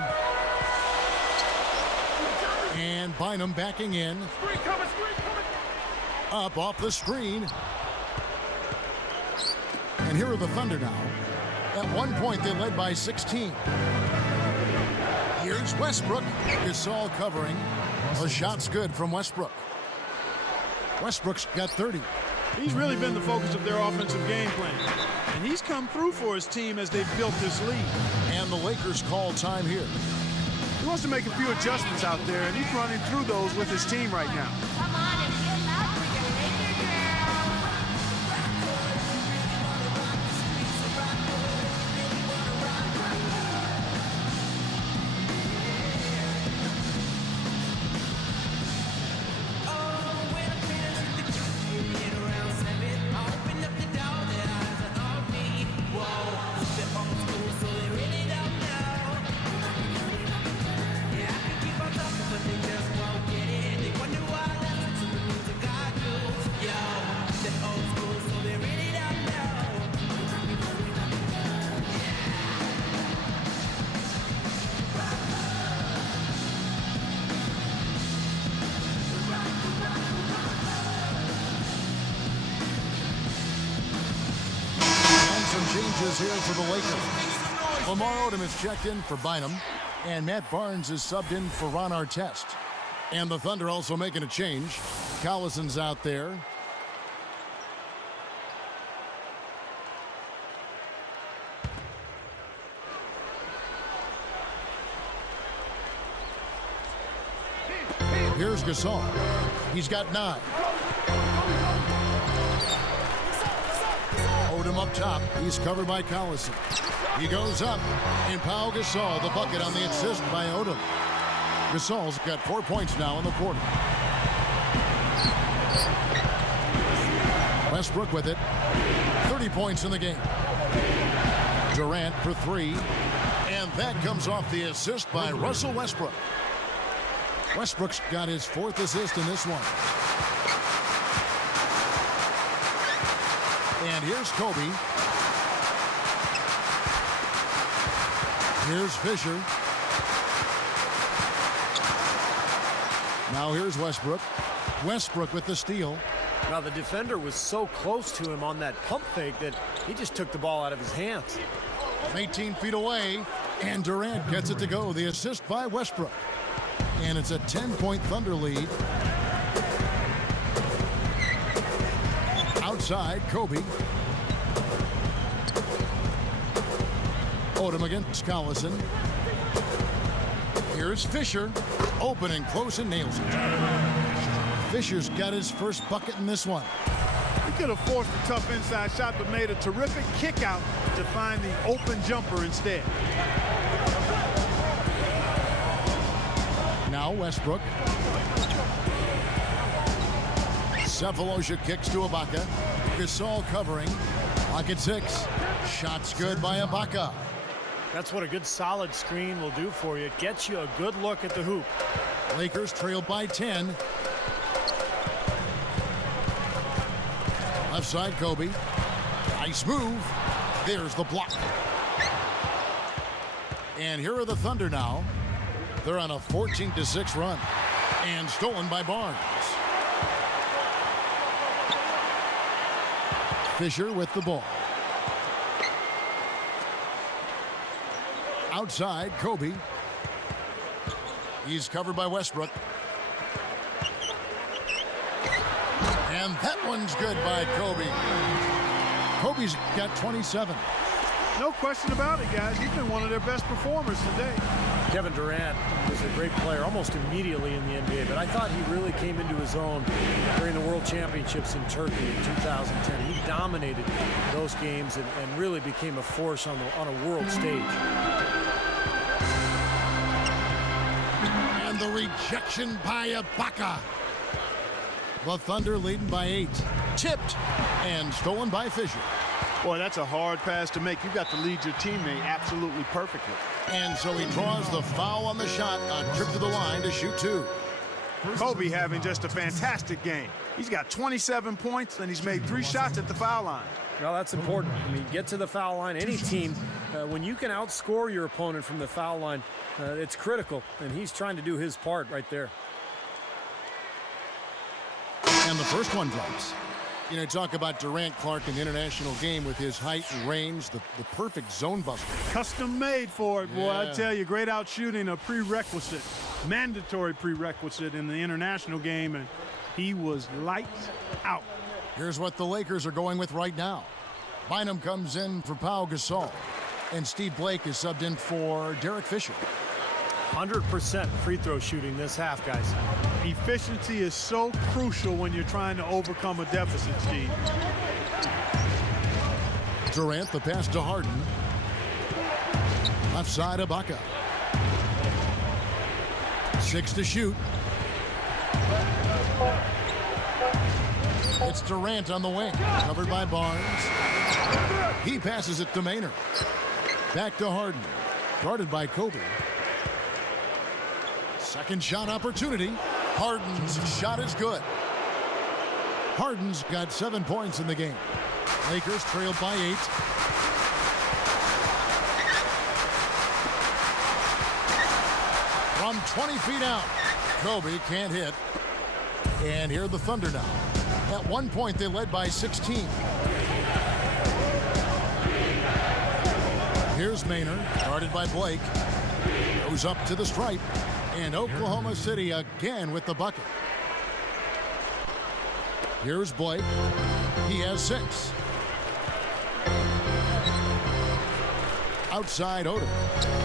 And Bynum backing in. Up off the screen. And here are the Thunder now. At one point, they led by 16. Here's Westbrook. Gasol covering. The shot's good from Westbrook. Westbrook's got 30. He's really been the focus of their offensive game plan. And he's come through for his team as they've built this lead. And the Lakers call time here. He wants to make a few adjustments out there, and he's running through those with his team right now. Come on and get loud. We're going to make your girl. Changes here for the Lakers. Lamar Odom is checked in for Bynum, and Matt Barnes is subbed in for Ron Artest. And the Thunder also making a change. Collison's out there. Here's Gasol. He's got 9. Odom up top. He's covered by Collison. He goes up. And Pau Gasol, the bucket on the assist by Odom. Gasol's got 4 points now in the quarter. Westbrook with it. 30 points in the game. Durant for 3. And that comes off the assist by Russell Westbrook. Westbrook's got his 4th assist in this one. And here's Kobe. Here's Fisher. Now here's Westbrook. Westbrook with the steal. Now the defender was so close to him on that pump fake that he just took the ball out of his hands. 18 feet away, and Durant gets it to go. The assist by Westbrook. And it's a 10-point Thunder lead. Outside, Kobe. Odom against Collison. Here's Fisher. Open and close and nails it. Fisher's got his first bucket in this one. He could have forced a tough inside shot, but made a terrific kick out to find the open jumper instead. Westbrook. Sefolosha kicks to Ibaka. Gasol covering. Lock at 6. Shots good by Ibaka. That's what a good solid screen will do for you. It gets you a good look at the hoop. Lakers trail by 10. Left side, Kobe. Nice move. There's the block. And here are the Thunder now. They're on a 14-6 run. And stolen by Barnes. Fisher with the ball. Outside, Kobe. He's covered by Westbrook. And that one's good by Kobe. Kobe's got 27. No question about it, guys. He's been one of their best performers today. Kevin Durant was a great player almost immediately in the NBA, but I thought he really came into his own during the World Championships in Turkey in 2010. He dominated those games and really became a force on a world stage. And the rejection by Ibaka. The Thunder leading by 8. Tipped and stolen by Fisher. Boy, that's a hard pass to make. You've got to lead your teammate absolutely perfectly. And so he draws the foul on the shot, a trip to the line to shoot 2. Kobe having just a fantastic game. He's got 27 points, and he's made 3 shots at the foul line. Well, that's important. I mean, get to the foul line. Any team, when you can outscore your opponent from the foul line, it's critical, and he's trying to do his part right there. And the first one drops. You know, talk about Durant, Clark in the international game with his height and range, the perfect zone buster. Custom made for it, boy. Yeah. I tell you, great out shooting, a prerequisite, mandatory prerequisite in the international game, and he was lights out. Here's what the Lakers are going with right now. Bynum comes in for Pau Gasol, and Steve Blake is subbed in for Derek Fisher. 100% free throw shooting this half, guys. Efficiency is so crucial when you're trying to overcome a deficit, Steve. Durant, the pass to Harden. Left side, Ibaka. 6 to shoot. It's Durant on the wing, covered by Barnes. He passes it to Maynard. Back to Harden, guarded by Kobe. Second shot opportunity. Harden's shot is good. Harden's got 7 points in the game. Lakers trailed by 8. From 20 feet out, Kobe can't hit. And here are the Thunder now. At one point, they led by 16. Here's Maynard, guarded by Blake. Goes up to the stripe. And Oklahoma City again with the bucket. Here's Blake. He has 6. Outside Odom.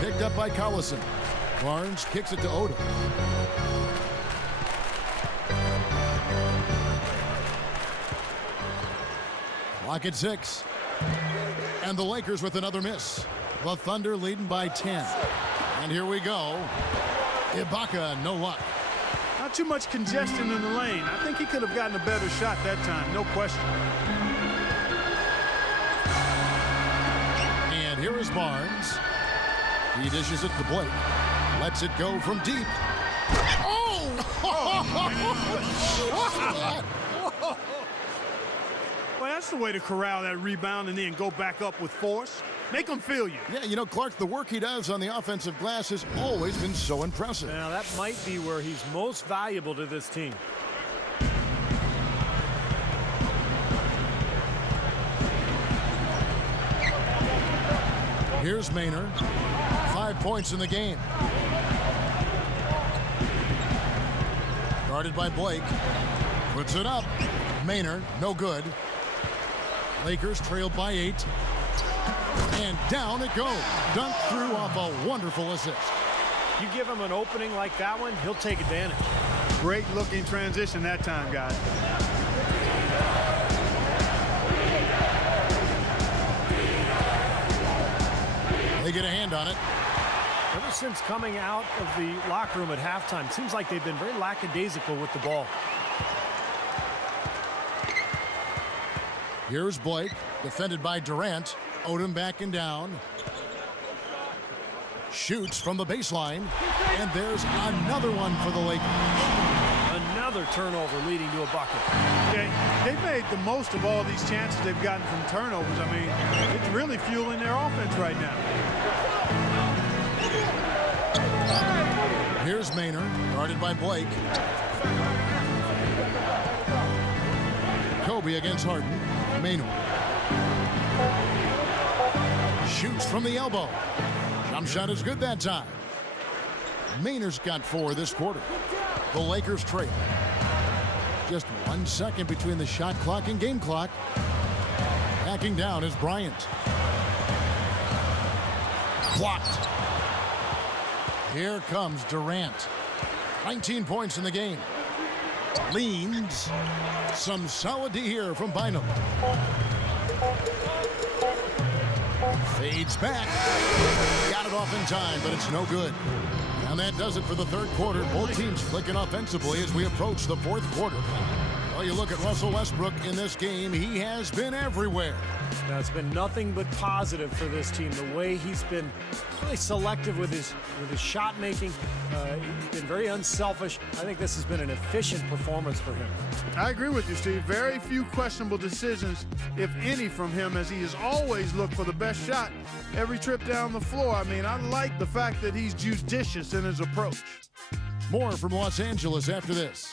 Picked up by Collison. Barnes kicks it to Odom. Clock at 6. And the Lakers with another miss. The Thunder leading by 10. And here we go. Ibaka, no luck. Not too much congestion in the lane. I think he could have gotten a better shot that time, no question. And here is Barnes. He dishes it to Blake. Lets it go from deep. Oh! Well, that's the way to corral that rebound and then go back up with force. Make them feel you. Yeah, you know, Clark, the work he does on the offensive glass has always been so impressive. Now, that might be where he's most valuable to this team. Here's Maynard. 5 points in the game. Guarded by Blake. Puts it up. Maynard, no good. Lakers trailed by 8. And down it goes. Dunked through off a wonderful assist. You give him an opening like that one, he'll take advantage. Great looking transition that time, guys. They get a hand on it. It Ever since coming out of the locker room at halftime, seems like they've been very lackadaisical with the ball. Here's Blake, defended by Durant. Odom backing down. Shoots from the baseline, and there's another one for the Lakers. Another turnover leading to a bucket. Okay, they've made the most of all these chances they've gotten from turnovers. I mean, it's really fueling their offense right now. Here's Maynard, guarded by Blake. Kobe against Harden. Maynard. Shoots from the elbow. Jump shot is good that time. Maynard's got 4 this quarter. The Lakers trail. Just 1 second between the shot clock and game clock. Backing down is Bryant. Blocked. Here comes Durant. 19 points in the game. Leans. Some solid D here from Bynum. Fades back. Got it off in time, but it's no good. And that does it for the third quarter. Both teams clicking offensively as we approach the fourth quarter. Well, you look at Russell Westbrook in this game. He has been everywhere. Now, it's been nothing but positive for this team. The way he's been really selective with his shot making. He's been very unselfish. I think this has been an efficient performance for him. I agree with you, Steve. Very few questionable decisions, if any, from him, as he has always looked for the best shot every trip down the floor. I mean, I like the fact that he's judicious in his approach. More from Los Angeles after this.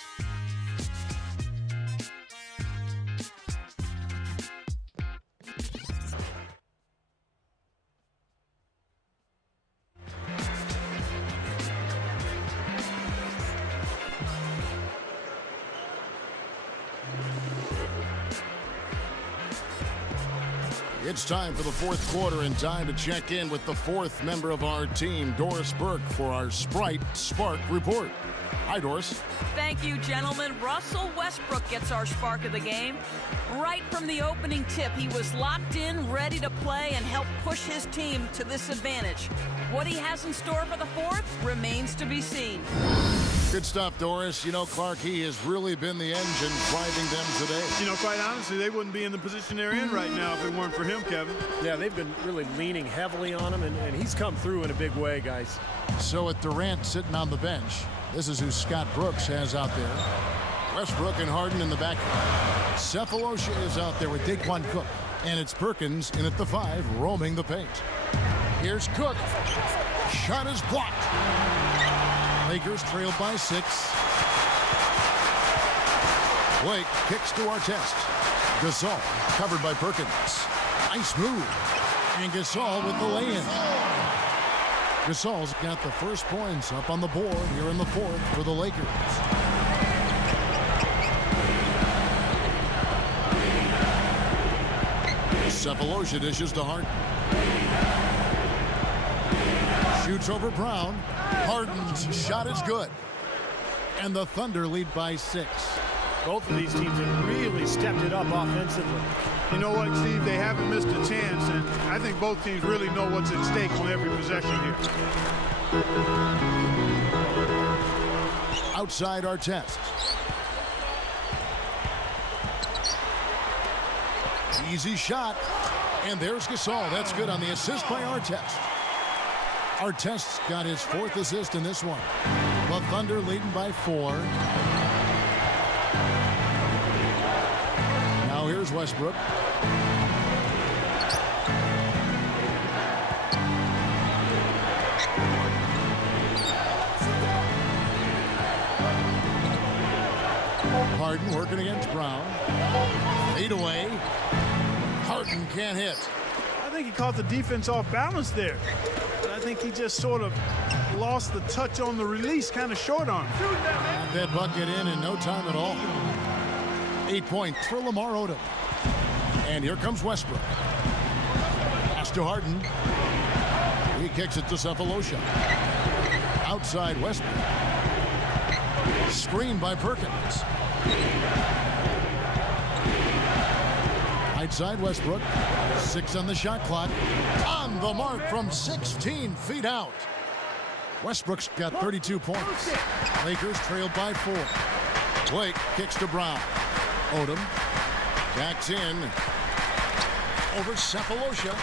It's time for the fourth quarter and time to check in with the fourth member of our team, Doris Burke, for our Sprite Spark Report. Hi, Doris. Thank you, gentlemen. Russell Westbrook gets our spark of the game. Right from the opening tip, he was locked in, ready to play, and help push his team to this advantage. What he has in store for the fourth remains to be seen. Good stuff, Doris. You know, Clark, he has really been the engine driving them today. You know, quite honestly, they wouldn't be in the position they're in right now if it weren't for him, Kevin. Yeah, they've been really leaning heavily on him, and he's come through in a big way, guys. So with Durant sitting on the bench, this is who Scott Brooks has out there. Westbrook and Harden in the back. Cephalosha is out there with Daquan Cook. And it's Perkins in at the 5, roaming the paint. Here's Cook. Shot is blocked. Lakers trailed by 6. Blake kicks to Artest. Gasol covered by Perkins. Nice move. And Gasol with the lay-in. Gasol's got the first points up on the board here in the fourth for the Lakers. Cephalosha dishes to Harden. Shoots over Brown. Harden's shot is good. And the Thunder lead by 6. Both of these teams have really stepped it up offensively. You know what, Steve? They haven't missed a chance, and I think both teams really know what's at stake on every possession here. Outside Artest. Easy shot. And there's Gasol. That's good on the assist by Artest. Artest's got his 4th assist in this one. The Thunder leading by 4. Now here's Westbrook. Harden working against Brown. Fade away. Harden can't hit. I think he caught the defense off balance there. I think he just sort of lost the touch on the release, kind of short arm. Got that bucket in no time at all. 8 points for Lamar Odom. And here comes Westbrook. Pass to Harden. He kicks it to Cephalosha. Outside Westbrook. Screen by Perkins. Right side Westbrook. 6 on the shot clock. On the mark from 16 feet out. Westbrook's got 32 points. Lakers trailed by 4. Blake kicks to Brown. Odom backs in over Sefolosha.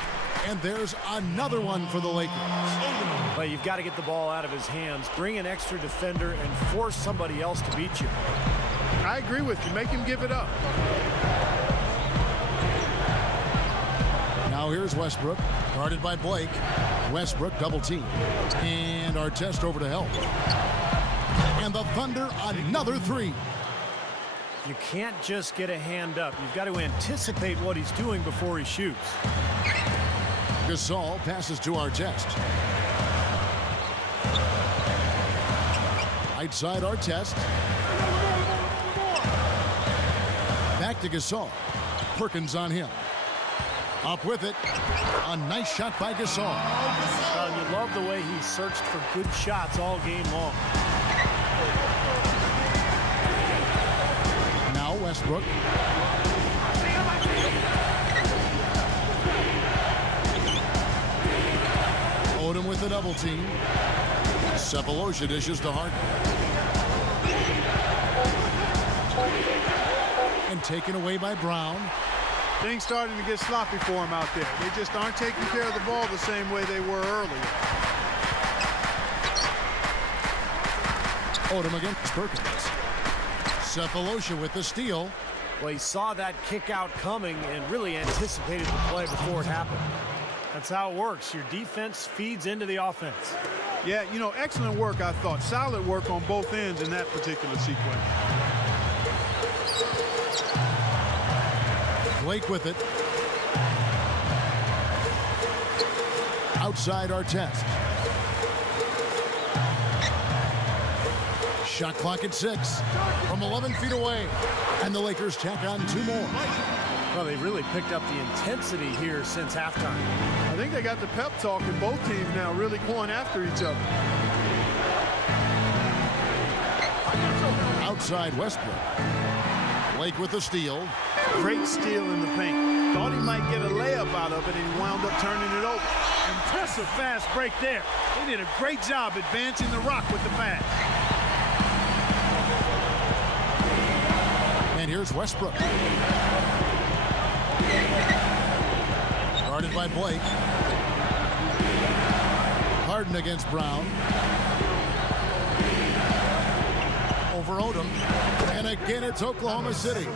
And there's another one for the Lakers. Well, you've got to get the ball out of his hands, bring an extra defender, and force somebody else to beat you. I agree with you. Make him give it up. Now here's Westbrook, guarded by Blake. Westbrook double team. And Artest over to help. And the Thunder, another 3. You can't just get a hand up. You've got to anticipate what he's doing before he shoots. Gasol passes to Artest. Right side Artest. Back to Gasol. Perkins on him. Up with it. A nice shot by Gasol. You love the way he searched for good shots all game long. Now Westbrook. Odom with the double team. Sefolosha dishes to Harden. And taken away by Brown. Things starting to get sloppy for him out there. They just aren't taking care of the ball the same way they were earlier. Odom against Perkins. Sefolosha with the steal. Well, he saw that kick out coming and really anticipated the play before it happened. That's how it works. Your defense feeds into the offense. Yeah, you know, excellent work, I thought. Solid work on both ends in that particular sequence. Blake with it. Outside Artest. Shot clock at 6 from 11 feet away. And the Lakers tack on 2 more. Well, they really picked up the intensity here since halftime. I think they got the pep talk in both teams now, really going after each other. Outside Westbrook. Blake with the steal. Great steal in the paint. Thought he might get a layup out of it, and he wound up turning it over. Impressive fast break there. They did a great job advancing the rock with the pass. And here's Westbrook. Guarded by Blake. Harden against Brown. Over Odom. And again, it's Oklahoma City.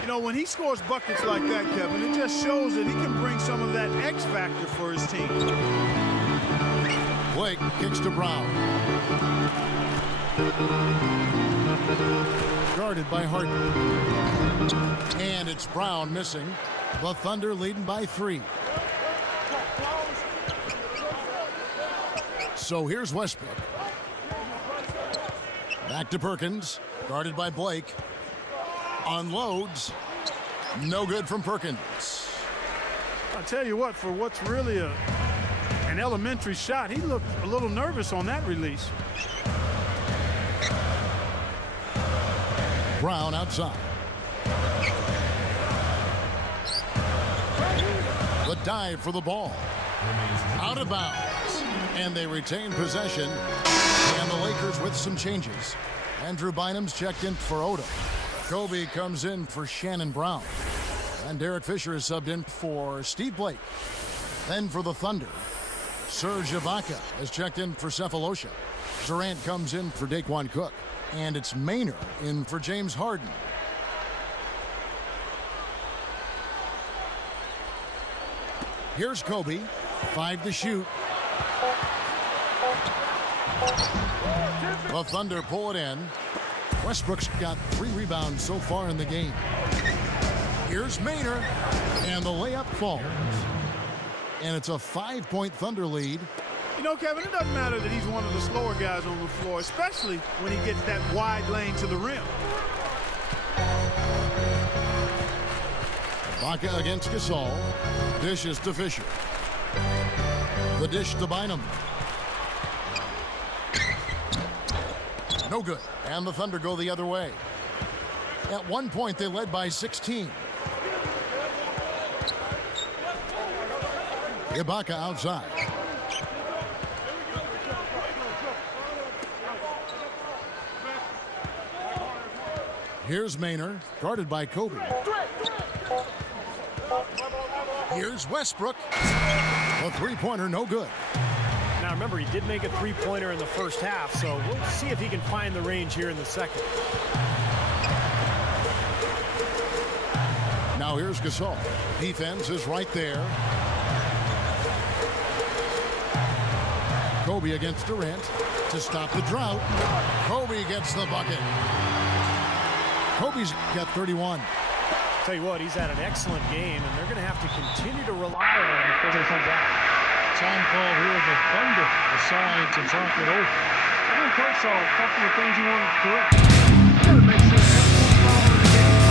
You know, when he scores buckets like that, Kevin, it just shows that he can bring some of that X factor for his team. Blake kicks to Brown. Guarded by Harden. And it's Brown missing. The Thunder leading by 3. So here's Westbrook. Back to Perkins. Guarded by Blake. Unloads. No good from Perkins. I'll tell you what, for what's really an elementary shot, he looked a little nervous on that release. Brown outside. The dive for the ball. Out of bounds. And they retain possession. And the Lakers with some changes. Andrew Bynum's checked in for Odom. Kobe comes in for Shannon Brown. And Derek Fisher is subbed in for Steve Blake. Then for the Thunder, Serge Ibaka is checked in for Sefolosha. Durant comes in for Daquan Cook. And it's Maynard in for James Harden. Here's Kobe. 5 to shoot. The Thunder pull it in. Westbrook's got 3 rebounds so far in the game. Here's Maynard. And the layup falls. And it's a 5-point Thunder lead. You know, Kevin, it doesn't matter that he's one of the slower guys on the floor, especially when he gets that wide lane to the rim. Ibaka against Gasol. Dishes to Fisher. The dish to Bynum. No good. And the Thunder go the other way. At one point, they led by 16. Ibaka outside. Here's Maynard, guarded by Kobe. Here's Westbrook. A three-pointer, no good. Now remember, he did make a three-pointer in the first half, so we'll see if he can find the range here in the second. Now here's Gasol. Defense is right there. Kobe against Durant to stop the drought. Kobe gets the bucket. Kobe's got 31. Tell you what, he's had an excellent game, and they're going to have to continue to rely on him before they come back. Time call here, the Thunder decide to talk it over. I think Coach saw a couple of things he wanted to correct. He wanted to make sure everyone's following the game.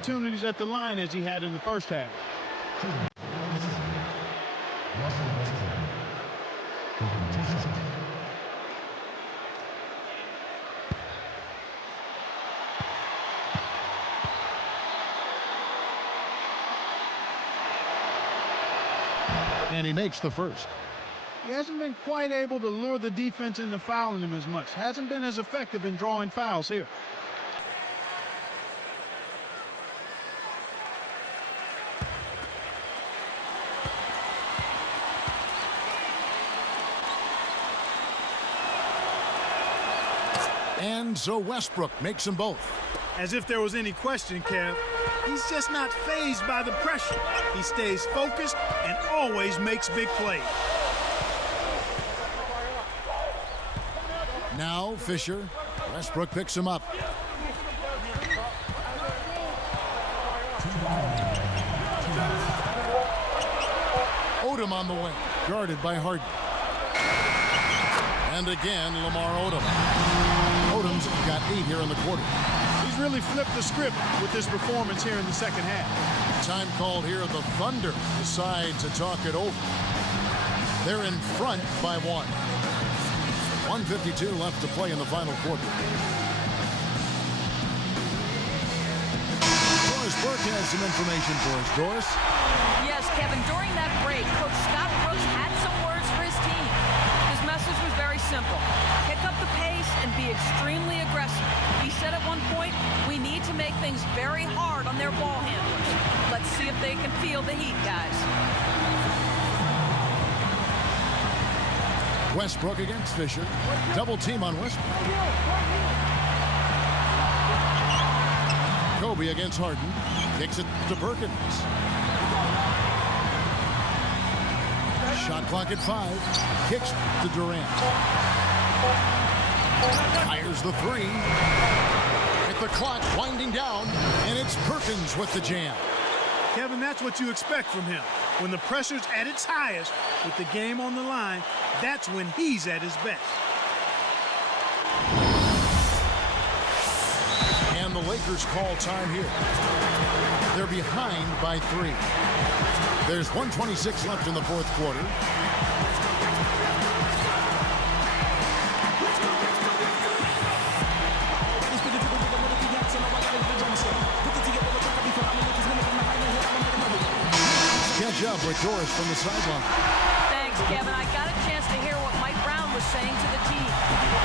opportunities at the line as he had in the first half. And he makes the first. He hasn't been quite able to lure the defense into fouling him as much. Hasn't been as effective in drawing fouls here. And so Westbrook makes them both. As if there was any question, Kev. He's just not fazed by the pressure. He stays focused and always makes big plays. Now Fisher. Westbrook picks him up. Odom on the wing, guarded by Harden. And again, Lamar Odom. Odom's got 8 here in the quarter. He's really flipped the script with his performance here in the second half. Time called here. The Thunder decide to talk it over. They're in front by 1. 1:52 left to play in the final quarter. Doris Burke has some information for us. Doris? Yes, Kevin, during that break, Coach Scott Brooks had some words for his team. His message was very simple. Pick up the pace and be extremely aggressive. He said at one point, we need to make things very hard on their ball handlers. Let's see if they can feel the heat, guys. Westbrook against Fisher. Double team on Westbrook. Kobe against Harden. Kicks it to Perkins. Shot clock at 5. Kicks to Durant. Fires the 3. With the clock winding down, and it's Perkins with the jam. Kevin, that's what you expect from him. When the pressure's at its highest, with the game on the line, that's when he's at his best. And the Lakers call time here. They're behind by 3. There's 1:26 left in the fourth quarter. Catch up with Doris from the sideline. Thanks, Kevin. I got a chance to hear what Mike Brown was saying to the team.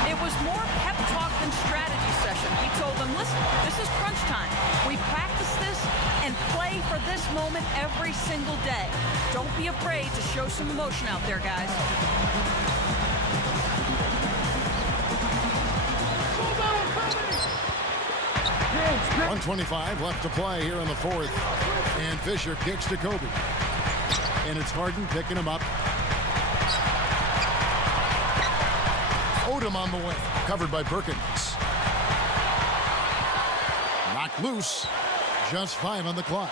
It was more pep talk than strategy session. He told them, listen, this is crunch time. We practice this and play for this moment every single day. Don't be afraid to show some emotion out there, guys. 1:25 left to play here in the fourth. And Fisher kicks to Kobe. And it's Harden picking him up. Odom on the way. Covered by Perkins. Knocked loose. Just 5 on the clock.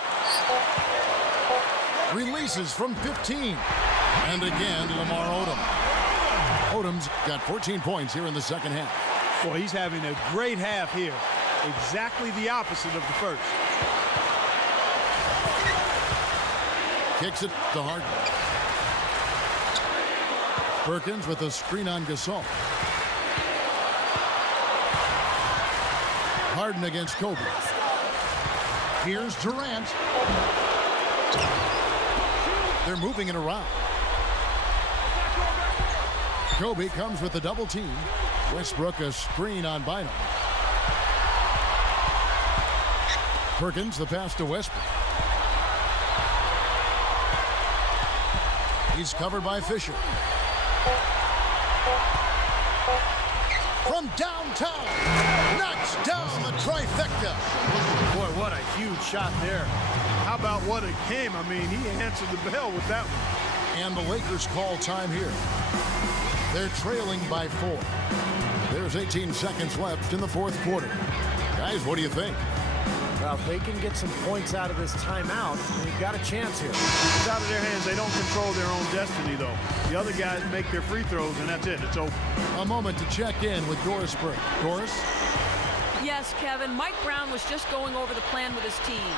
Releases from 15. And again, Lamar Odom. Odom's got 14 points here in the second half. Boy, he's having a great half here. Exactly the opposite of the first. Kicks it to Harden. Perkins with a screen on Gasol. Harden against Kobe. Here's Durant. They're moving it around. Kobe comes with a double team. Westbrook a screen on Bynum. Perkins the pass to Westbrook. He's covered by Fisher. From downtown, knocks down the trifecta. Boy, what a huge shot there. How about what a game? I mean, he answered the bell with that one. And the Lakers call time here. They're trailing by 4. There's 18 seconds left in the fourth quarter. Guys, what do you think? Well, if they can get some points out of this timeout, they've got a chance here. It's out of their hands. They don't control their own destiny, though. The other guys make their free throws, and that's it. It's over. A moment to check in with Doris Burke. Doris? Yes, Kevin, Mike Brown was just going over the plan with his team.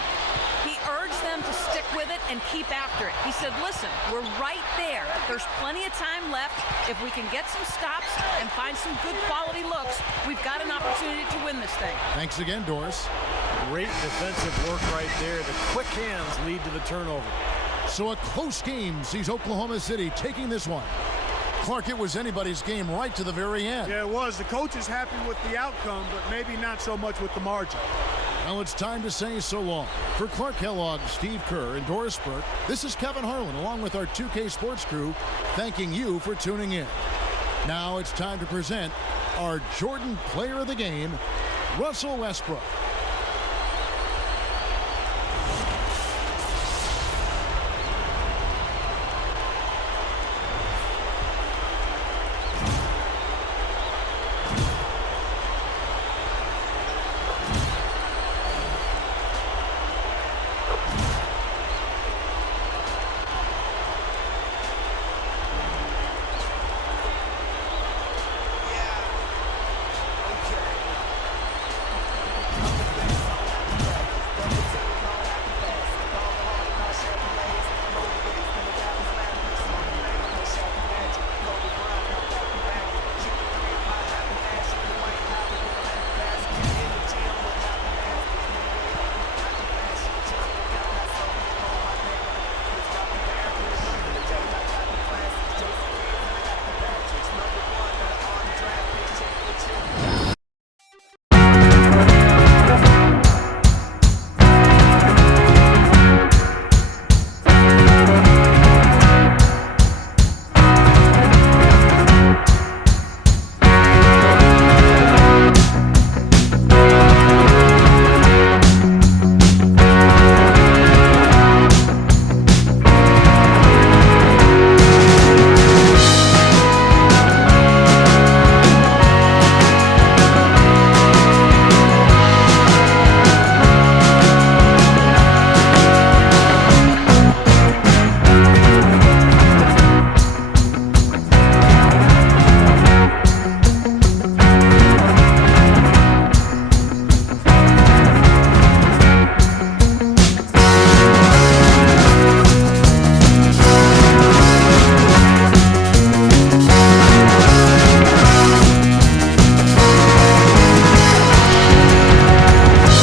He urged them to stick with it and keep after it. He said, listen, we're right there. There's plenty of time left. If we can get some stops and find some good quality looks, we've got an opportunity to win this thing. Thanks again, Doris. Great defensive work right there. The quick hands lead to the turnover. So a close game sees Oklahoma City taking this one. Clark, it was anybody's game right to the very end. Yeah, it was. The coach is happy with the outcome, but maybe not so much with the margin. Well, it's time to say so long. For Clark Kellogg, Steve Kerr, and Doris Burke, this is Kevin Harlan, along with our 2K Sports crew, thanking you for tuning in. Now it's time to present our Jordan Player of the Game, Russell Westbrook.